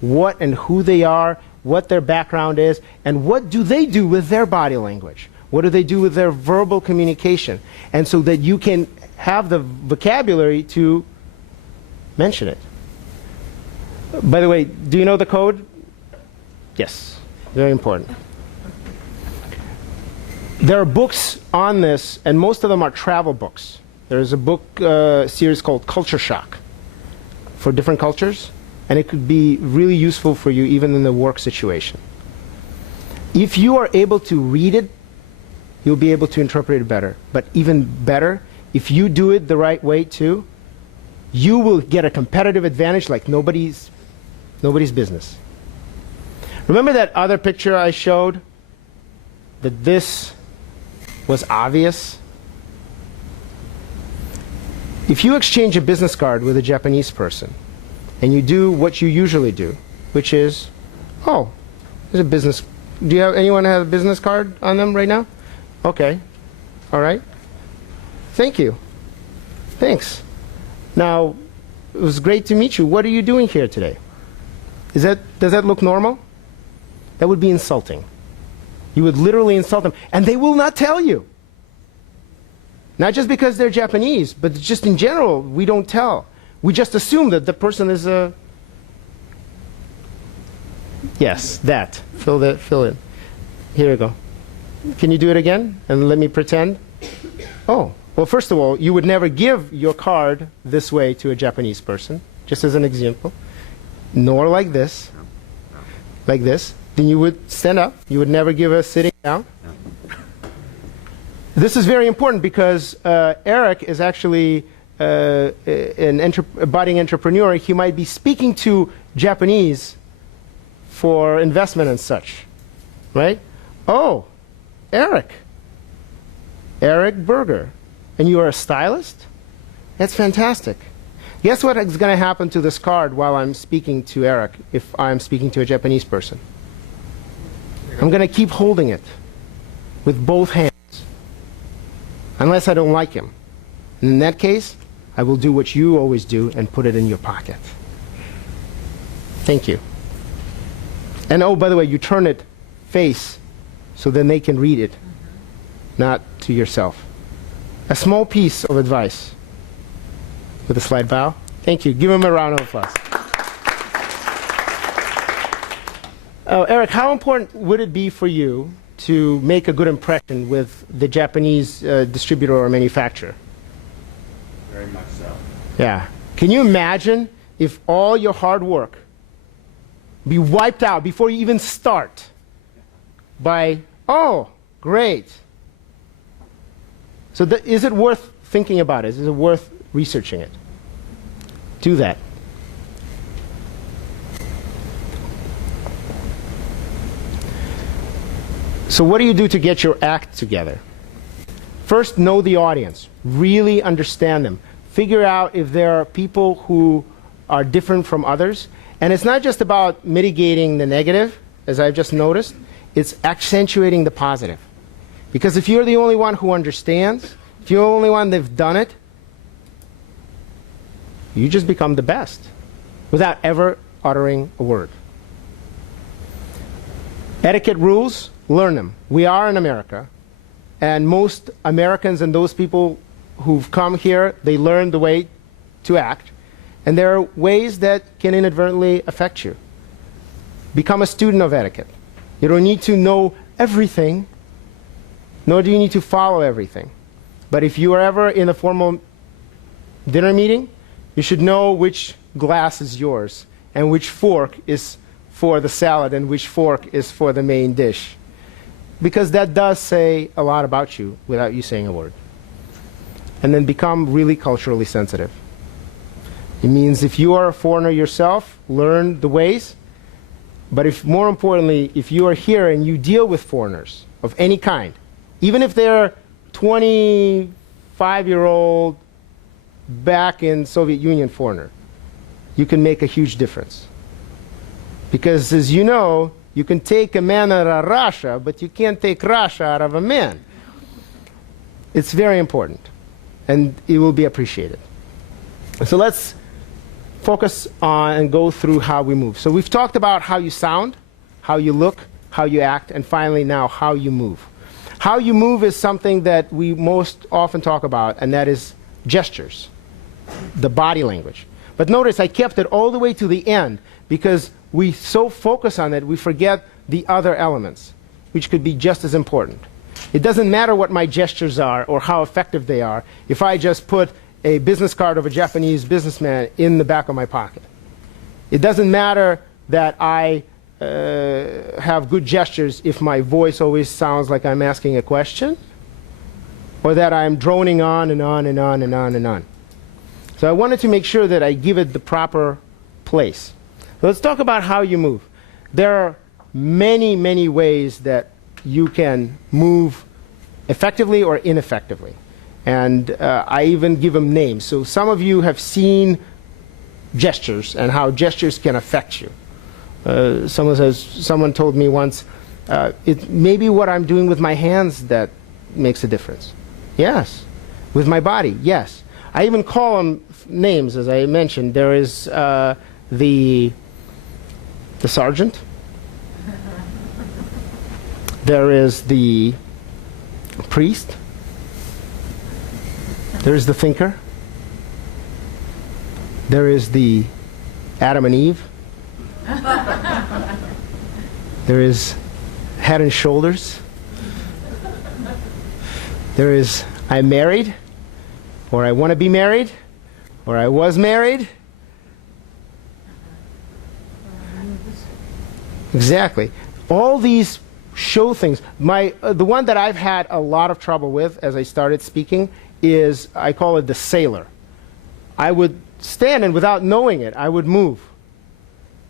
what and who they are, what their background is, and what do they do with their body language. What do they do with their verbal communication? And so that you can have the vocabulary to mention it. By the way, do you know the code? Yes, very important. There are books on this, and most of them are travel books. There's a book series called Culture Shock for different cultures, and it could be really useful for you even in the work situation. If you are able to read it, you'll be able to interpret it better. But even better, if you do it the right way too, you will get a competitive advantage like nobody's business. Remember that other picture I showed? That this was obvious? If you exchange a business card with a Japanese person, and you do what you usually do, which is, oh, there's a business. Do you have anyone have a business card on them right now? Okay. All right. Thank you. Thanks. Now, it was great to meet you. What are you doing here today? Does that look normal? That would be insulting. You would literally insult them, and they will not tell you. Not just because they're Japanese, but just in general, we don't tell. We just assume that the person is a... Yes, that. Fill in. Here you go. Can you do it again? And let me pretend. Oh, well, first of all, you would never give your card this way to a Japanese person, just as an example. Nor like this. Like this. Then you would stand up. You would never give us sitting down. This is very important because Eric is actually a budding entrepreneur. He might be speaking to Japanese for investment and such, right? Oh, Eric Berger, and you are a stylist? That's fantastic. Guess what is going to happen to this card while I'm speaking to Eric if I'm speaking to a Japanese person? I'm going to keep holding it with both hands, unless I don't like him. And in that case, I will do what you always do and put it in your pocket. Thank you. And oh, by the way, you turn it face so then they can read it, not to yourself. A small piece of advice with a slight bow. Thank you. Give him a round of applause. Eric, how important would it be for you to make a good impression with the Japanese distributor or manufacturer? Very much so. Yeah. Can you imagine if all your hard work be wiped out before you even start by, oh, great. So is it worth thinking about it? Is it worth researching it? Do that. So what do you do to get your act together? First, know the audience. Really understand them. Figure out if there are people who are different from others. And it's not just about mitigating the negative, as I've just noticed. It's accentuating the positive. Because if you're the only one who understands, if you're the only one that's done it, you just become the best without ever uttering a word. Etiquette rules, learn them. We are in America, and most Americans and those people who've come here, they learn the way to act, and there are ways that can inadvertently affect you. Become a student of etiquette. You don't need to know everything, nor do you need to follow everything. But if you are ever in a formal dinner meeting, you should know which glass is yours and which fork is for the salad and which fork is for the main dish. Because that does say a lot about you without you saying a word. And then become really culturally sensitive. It means if you are a foreigner yourself, learn the ways. But if, more importantly, if you are here and you deal with foreigners of any kind, even if they're 25-year-old back in Soviet Union foreigner, you can make a huge difference. Because as you know, you can take a man out of Russia, but you can't take Russia out of a man. It's very important, and it will be appreciated. So let's focus on and go through how we move. So we've talked about how you sound, how you look, how you act, and finally now how you move. How you move is something that we most often talk about, and that is gestures, the body language. But notice I kept it all the way to the end because we so focus on it, we forget the other elements, which could be just as important. It doesn't matter what my gestures are or how effective they are if I just put a business card of a Japanese businessman in the back of my pocket. It doesn't matter that I have good gestures if my voice always sounds like I'm asking a question, or that I'm droning on and on and on and on and on. So I wanted to make sure that I give it the proper place. So let's talk about how you move. There are many, many ways that you can move effectively or ineffectively. And I even give them names. So some of you have seen gestures and how gestures can affect you. Someone told me once, it may be what I'm doing with my hands that makes a difference. Yes. With my body, yes. I even call them names, as I mentioned. There is the sergeant. There is the priest. There is the thinker. There is the Adam and Eve. There is head and shoulders. There is I'm married, or I want to be married, or I was married. Exactly. All these show things. The one that I've had a lot of trouble with as I started speaking is, I call it the sailor. I would stand and without knowing it, I would move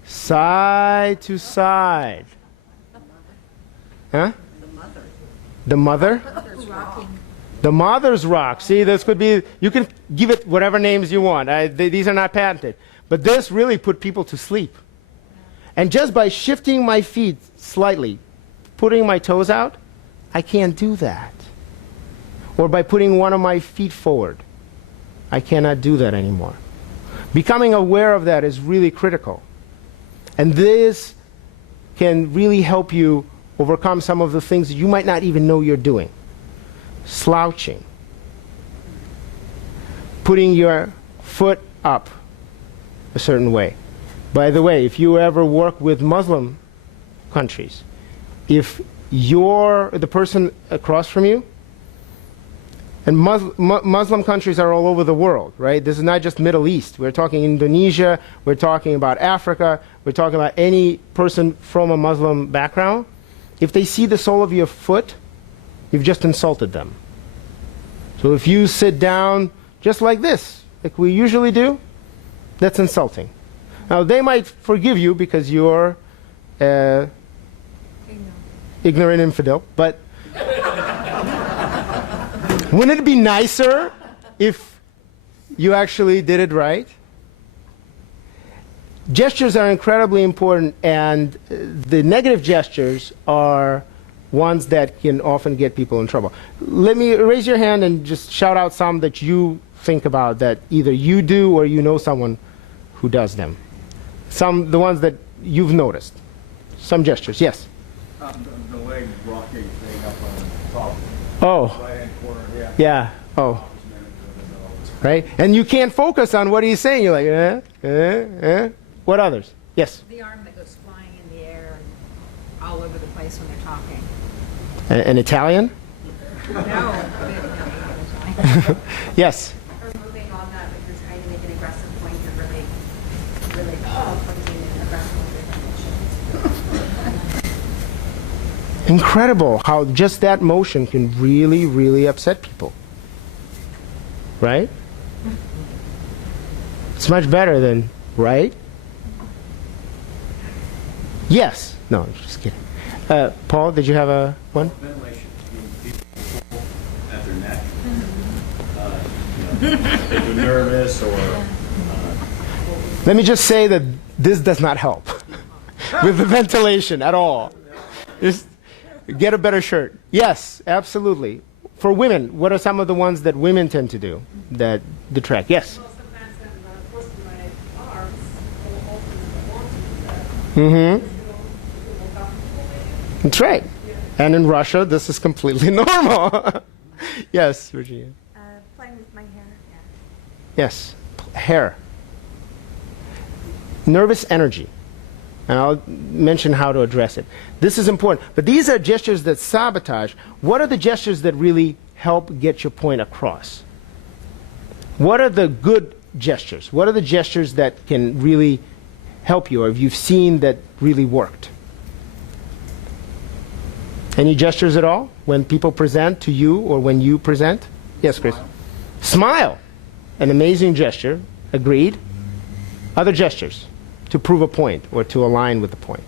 side to side. Huh? The mother? The mother's rock. See, this could be, you can give it whatever names you want. These are not patented. But this really put people to sleep. And just by shifting my feet slightly, putting my toes out, I can't do that. Or by putting one of my feet forward, I cannot do that anymore. Becoming aware of that is really critical. And this can really help you overcome some of the things that you might not even know you're doing. Slouching. Putting your foot up a certain way. By the way, if you ever work with Muslim countries, if you're the person across from you, and Muslim countries are all over the world, right? This is not just Middle East. We're talking Indonesia, we're talking about Africa, we're talking about any person from a Muslim background. If they see the sole of your foot, you've just insulted them. So if you sit down just like this, like we usually do, that's insulting. Now, they might forgive you because you're ignorant infidel, but wouldn't it be nicer if you actually did it right? Gestures are incredibly important, and the negative gestures are ones that can often get people in trouble. Let me raise your hand and just shout out some that you think about that either you do or you know someone who does them. Some, the ones that you've noticed. Some gestures, yes? The leg rocking thing up on the top Oh, right-hand corner, yeah. yeah, oh. Right? And you can't focus on what he's saying. You're like, What others? Yes? The arm that goes flying in the air and all over the place when they're talking. An Italian? No. Yes? Or moving on that, like you're trying to make an aggressive point, you're really pointing and aggressive with your emotions. Incredible how just that motion can really, really upset people. Right? It's much better than, right? Yes. No, I'm just kidding. Paul, did you have a one? Ventilation. People pull at their neck. If they're nervous or. Let me just say that this does not help with the ventilation at all. Just get a better shirt. Yes, absolutely. For women, what are some of the ones that women tend to do that detract? Yes? Mm-hmm. That's right. And in Russia, this is completely normal. Yes, Virginia. Playing with my hair. Yes, hair. Nervous energy. And I'll mention how to address it. This is important. But these are gestures that sabotage. What are the gestures that really help get your point across? What are the good gestures? What are the gestures that can really help you, or if you've seen that really worked? Any gestures at all when people present to you or when you present? Yes, Chris. Smile. An amazing gesture. Agreed. Other gestures to prove a point or to align with the point.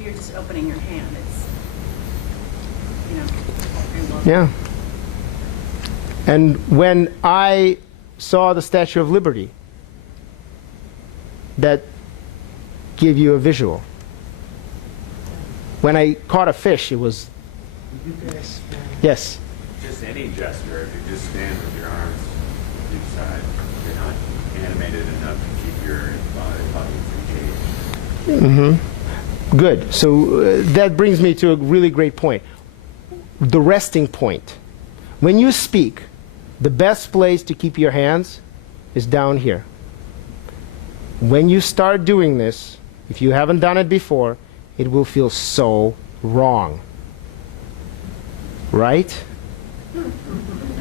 You're just opening your hand. It's, Yeah. And when I saw the Statue of Liberty, that gave you a visual. When I caught a fish, it was... Yes? Just any gesture, if you just stand with your arms to each side, you're not animated enough to keep your body engaged. Mm-hmm. Good. So that brings me to a really great point. The resting point. When you speak, the best place to keep your hands is down here. When you start doing this, if you haven't done it before, it will feel so wrong. Right?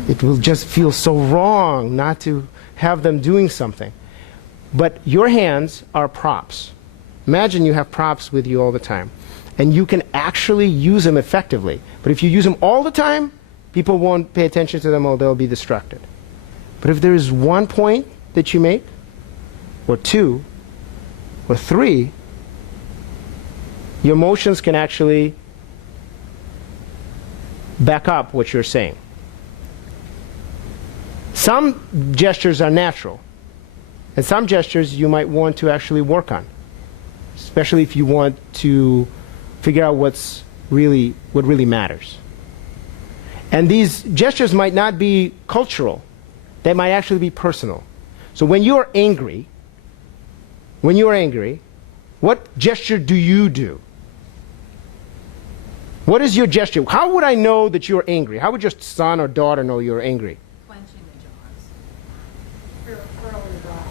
It will just feel so wrong not to have them doing something. But your hands are props. Imagine you have props with you all the time. And you can actually use them effectively. But if you use them all the time, people won't pay attention to them or they'll be distracted. But if there is one point that you make, or two, or three, your emotions can actually back up what you're saying. Some gestures are natural, and some gestures you might want to actually work on, especially if you want to figure out what really matters. And these gestures might not be cultural. They might actually be personal. So when you're angry, what gesture do you do? What is your gesture? How would I know that you're angry? How would your son or daughter know you're angry? Clenching the jaws. Furrowing the brow.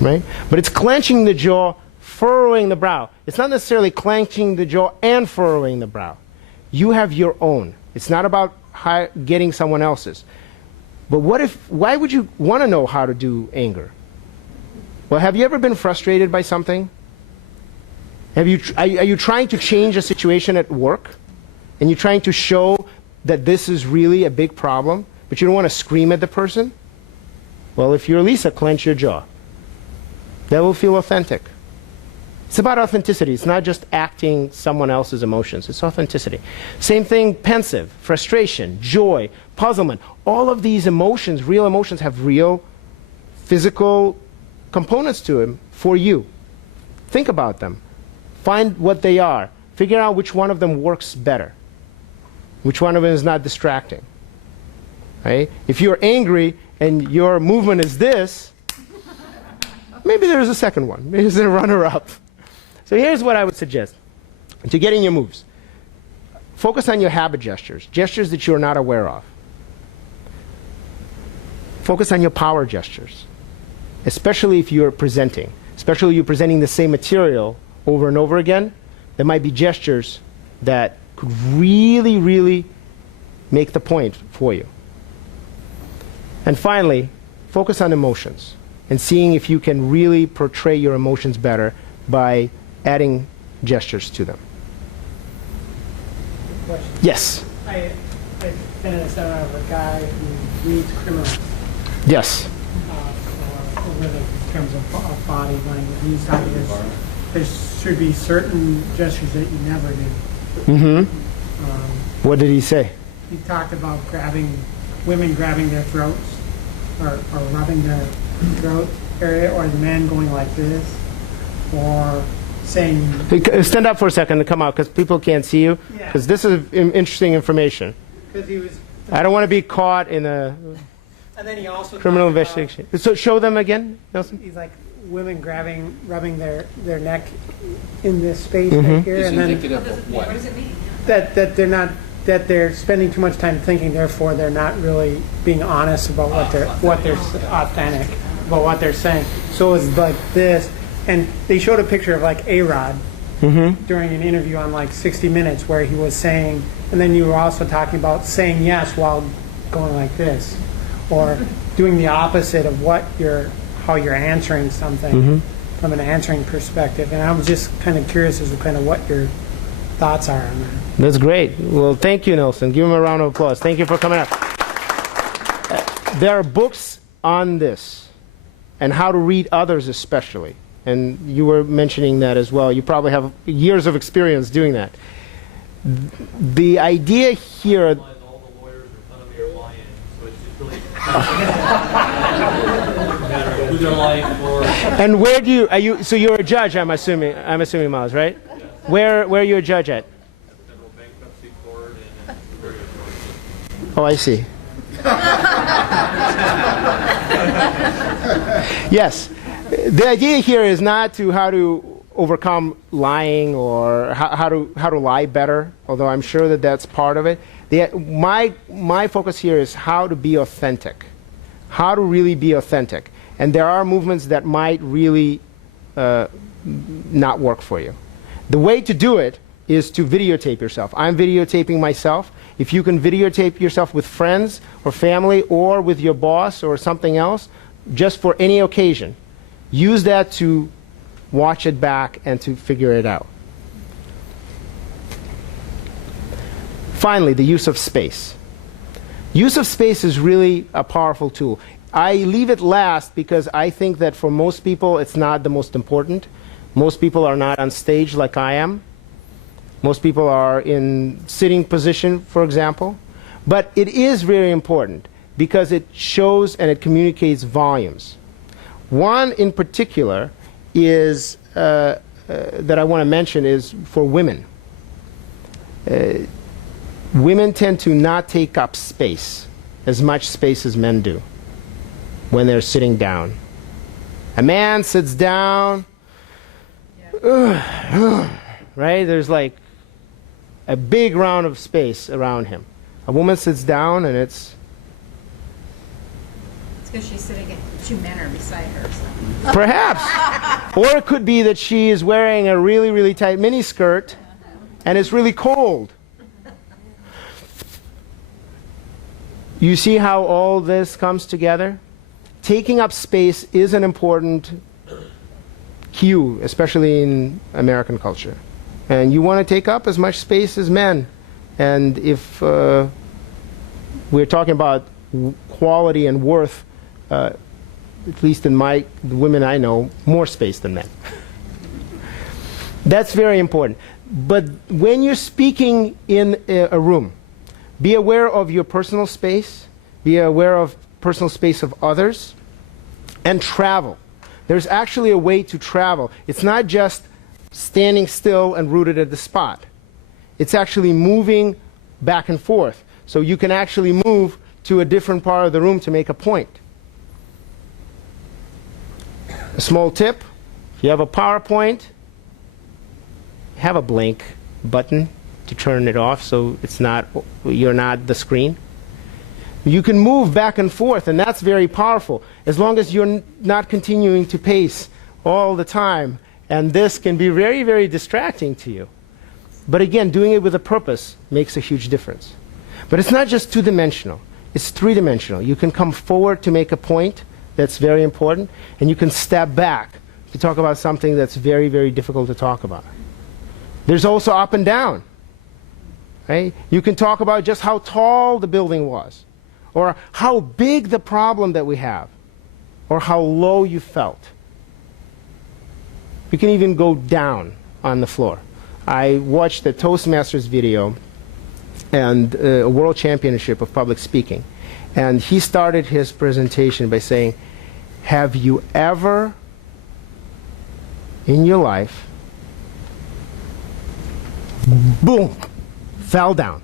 Right? But it's clenching the jaw, furrowing the brow. It's not necessarily clenching the jaw and furrowing the brow. You have your own. It's not about getting someone else's. But why would you want to know how to do anger? Well, have you ever been frustrated by something? Are you trying to change a situation at work? And you're trying to show that this is really a big problem, but you don't want to scream at the person? Well, if you're Lisa, clench your jaw. That will feel authentic. It's about authenticity. It's not just acting someone else's emotions. It's authenticity. Same thing, pensive, frustration, joy, puzzlement. All of these emotions, real emotions, have real physical components to them for you. Think about them. Find what they are. Figure out which one of them works better. Which one of them is not distracting. Right? If you're angry and your movement is this, maybe there's a second one. Maybe there's a runner-up. So here's what I would suggest. To get in your moves, focus on your habit gestures, gestures that you're not aware of. Focus on your power gestures, especially if you're presenting. Especially if you're presenting the same material over and over again, there might be gestures that could really, really make the point for you. And finally, focus on emotions and seeing if you can really portray your emotions better by adding gestures to them. Question. Yes. I've been in a seminar of a guy who reads criminals Yes. over the terms of body language. He's talking there should be certain gestures that you never do. Mm-hmm. What did he say? He talked about women grabbing their throats or rubbing their throat area, or the men going like this, or saying... Stand up for a second and come out, because people can't see you, because this is interesting information. He was, I don't want to be caught in a and then he also criminal talked about- investigation. So show them again, Nelson. He's like women rubbing their neck in this space Mhm. right here, It's and then indicative of what? What does it mean? that they're not, that they're spending too much time thinking, therefore they're not really being honest about what they're authentic about what they're saying. So it's like this, and they showed a picture of like A-Rod during an interview on like 60 Minutes where he was saying, and then you were also talking about saying yes while going like this, or doing the opposite of how you're answering something from an answering perspective. And I was just kind of curious as to kind of what your thoughts are on that. That's great. Well, thank you, Nelson. Give him a round of applause. Thank you for coming up. There are books on this and how to read others especially. And you were mentioning that as well. You probably have years of experience doing that. The idea here... All the lawyers are telling me are lying, so it's just really matter who they're lying for. And where do you... So you're a judge, I'm assuming, Miles, right? Where are you a judge at? Federal bankruptcy court and various courts. Oh, I see. Yes. The idea here is not how to overcome lying or how to lie better, although I'm sure that that's part of it. My focus here is how to be authentic, how to really be authentic. And there are movements that might really not work for you. The way to do it is to videotape yourself. I'm videotaping myself. If you can videotape yourself with friends or family or with your boss or something else, just for any occasion, use that to watch it back and to figure it out. Finally, the use of space. Use of space is really a powerful tool. I leave it last because I think that for most people it's not the most important. Most people are not on stage like I am. Most people are in sitting position, for example. But it is very important because it shows and it communicates volumes. One in particular is that I want to mention is for women. Women tend to not take up space, as much space as men do, when they're sitting down. A man sits down, right? There's like a big round of space around him. A woman sits down and it's because she's sitting at two men are beside her. So. Perhaps. Or it could be that she is wearing a really, really tight miniskirt and it's really cold. You see how all this comes together? Taking up space is an important cue, especially in American culture. And you want to take up as much space as men. And if we're talking about quality and worth, at least in the women I know, more space than men. That's very important. But when you're speaking in a room, be aware of your personal space, be aware of personal space of others, and travel. There's actually a way to travel. It's not just standing still and rooted at the spot. It's actually moving back and forth. So you can actually move to a different part of the room to make a point. A small tip, if you have a PowerPoint, have a blank button to turn it off so you're not the screen. You can move back and forth, and that's very powerful, as long as you're not continuing to pace all the time. And this can be very, very distracting to you. But again, doing it with a purpose makes a huge difference. But it's not just two-dimensional. It's three-dimensional. You can come forward to make a point that's very important, and you can step back to talk about something that's very, very difficult to talk about. There's also up and down. Right? You can talk about just how tall the building was, or how big the problem that we have, or how low you felt. You can even go down on the floor. I watched the Toastmasters video and a world championship of public speaking. And he started his presentation by saying, have you ever in your life, boom, fell down?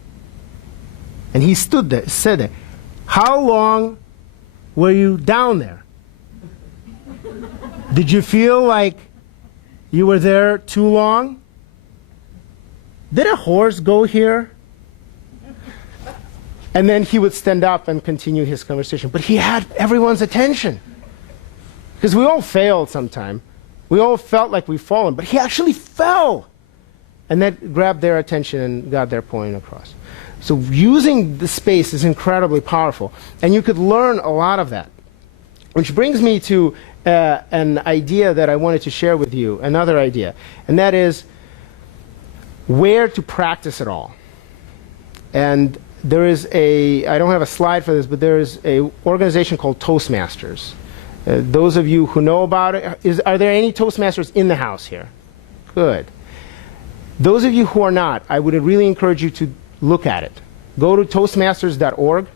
And he stood there, said that, how long were you down there? Did you feel like you were there too long? Did a horse go here? And then he would stand up and continue his conversation. But he had everyone's attention. Because we all failed sometime. We all felt like we've fallen. But he actually fell. And that grabbed their attention and got their point across. So using the space is incredibly powerful. And you could learn a lot of that. Which brings me to an idea that I wanted to share with you, another idea. And that is where to practice it all. And there is I don't have a slide for this, but there is an organization called Toastmasters. Those of you who know about it, are there any Toastmasters in the house here? Good. Those of you who are not, I would really encourage you to look at it. Go to toastmasters.org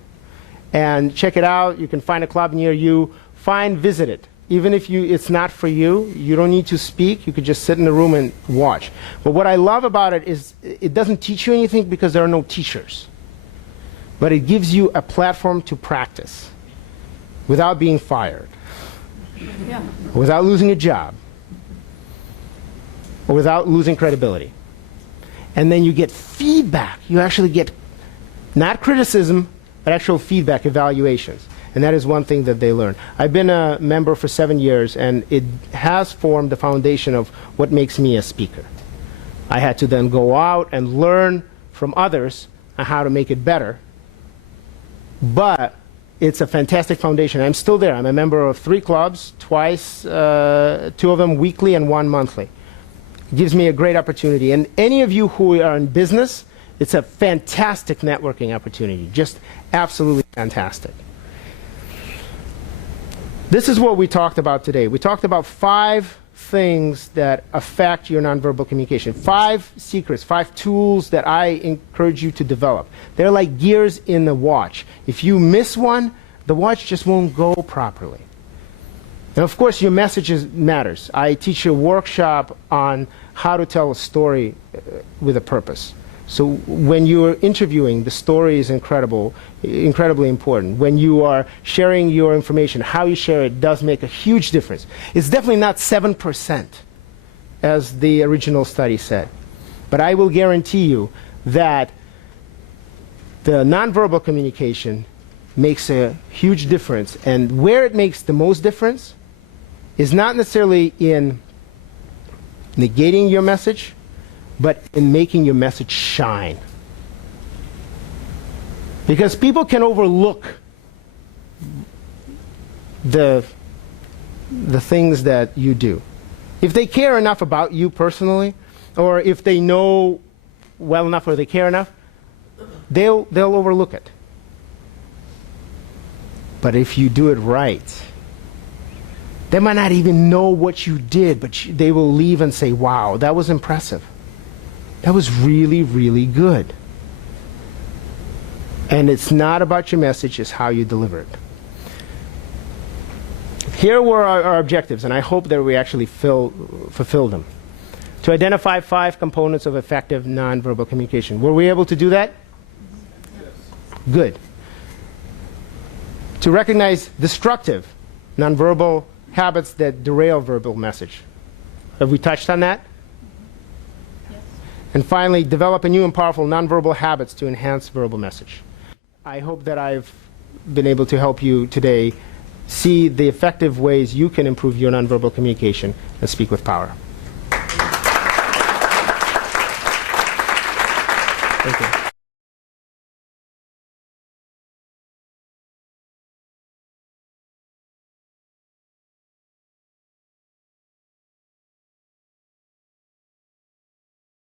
and check it out. You can find a club near you. Visit it. Even if it's not for you, you don't need to speak. You could just sit in the room and watch. But what I love about it is it doesn't teach you anything because there are no teachers. But it gives you a platform to practice without being fired, without losing a job, or without losing credibility. And then you get feedback. You actually get not criticism, but actual feedback, evaluations. And that is one thing that they learn. I've been a member for 7 years, and it has formed the foundation of what makes me a speaker. I had to then go out and learn from others on how to make it better. But it's a fantastic foundation. I'm still there. I'm a member of 3 clubs, twice, 2 of them weekly and 1 monthly. It gives me a great opportunity. And any of you who are in business, it's a fantastic networking opportunity. Just absolutely fantastic. This is what we talked about today. We talked about 5 things that affect your nonverbal communication. 5 secrets, 5 tools that I encourage you to develop. They're like gears in the watch. If you miss one, the watch just won't go properly. And of course, your message matters. I teach a workshop on how to tell a story with a purpose. So when you're interviewing, the story is incredibly important. When you are sharing your information, how you share it does make a huge difference. It's definitely not 7%, as the original study said. But I will guarantee you that the nonverbal communication makes a huge difference. And where it makes the most difference is not necessarily in negating your message, but in making your message shine. Because people can overlook the things that you do. If they care enough about you personally, or if they know well enough or they care enough, they'll overlook it. But if you do it right, they might not even know what you did, but they will leave and say, wow, that was impressive. That was really, really good. And it's not about your message, it's how you deliver it. Here were our objectives, and I hope that we actually fulfill them. to identify 5 components of effective nonverbal communication. Were we able to do that? Good. To recognize destructive nonverbal habits that derail verbal message. Have we touched on that? Yes. And finally, develop a new and powerful nonverbal habits to enhance verbal message. I hope that I've been able to help you today see the effective ways you can improve your nonverbal communication and speak with power. Thank you.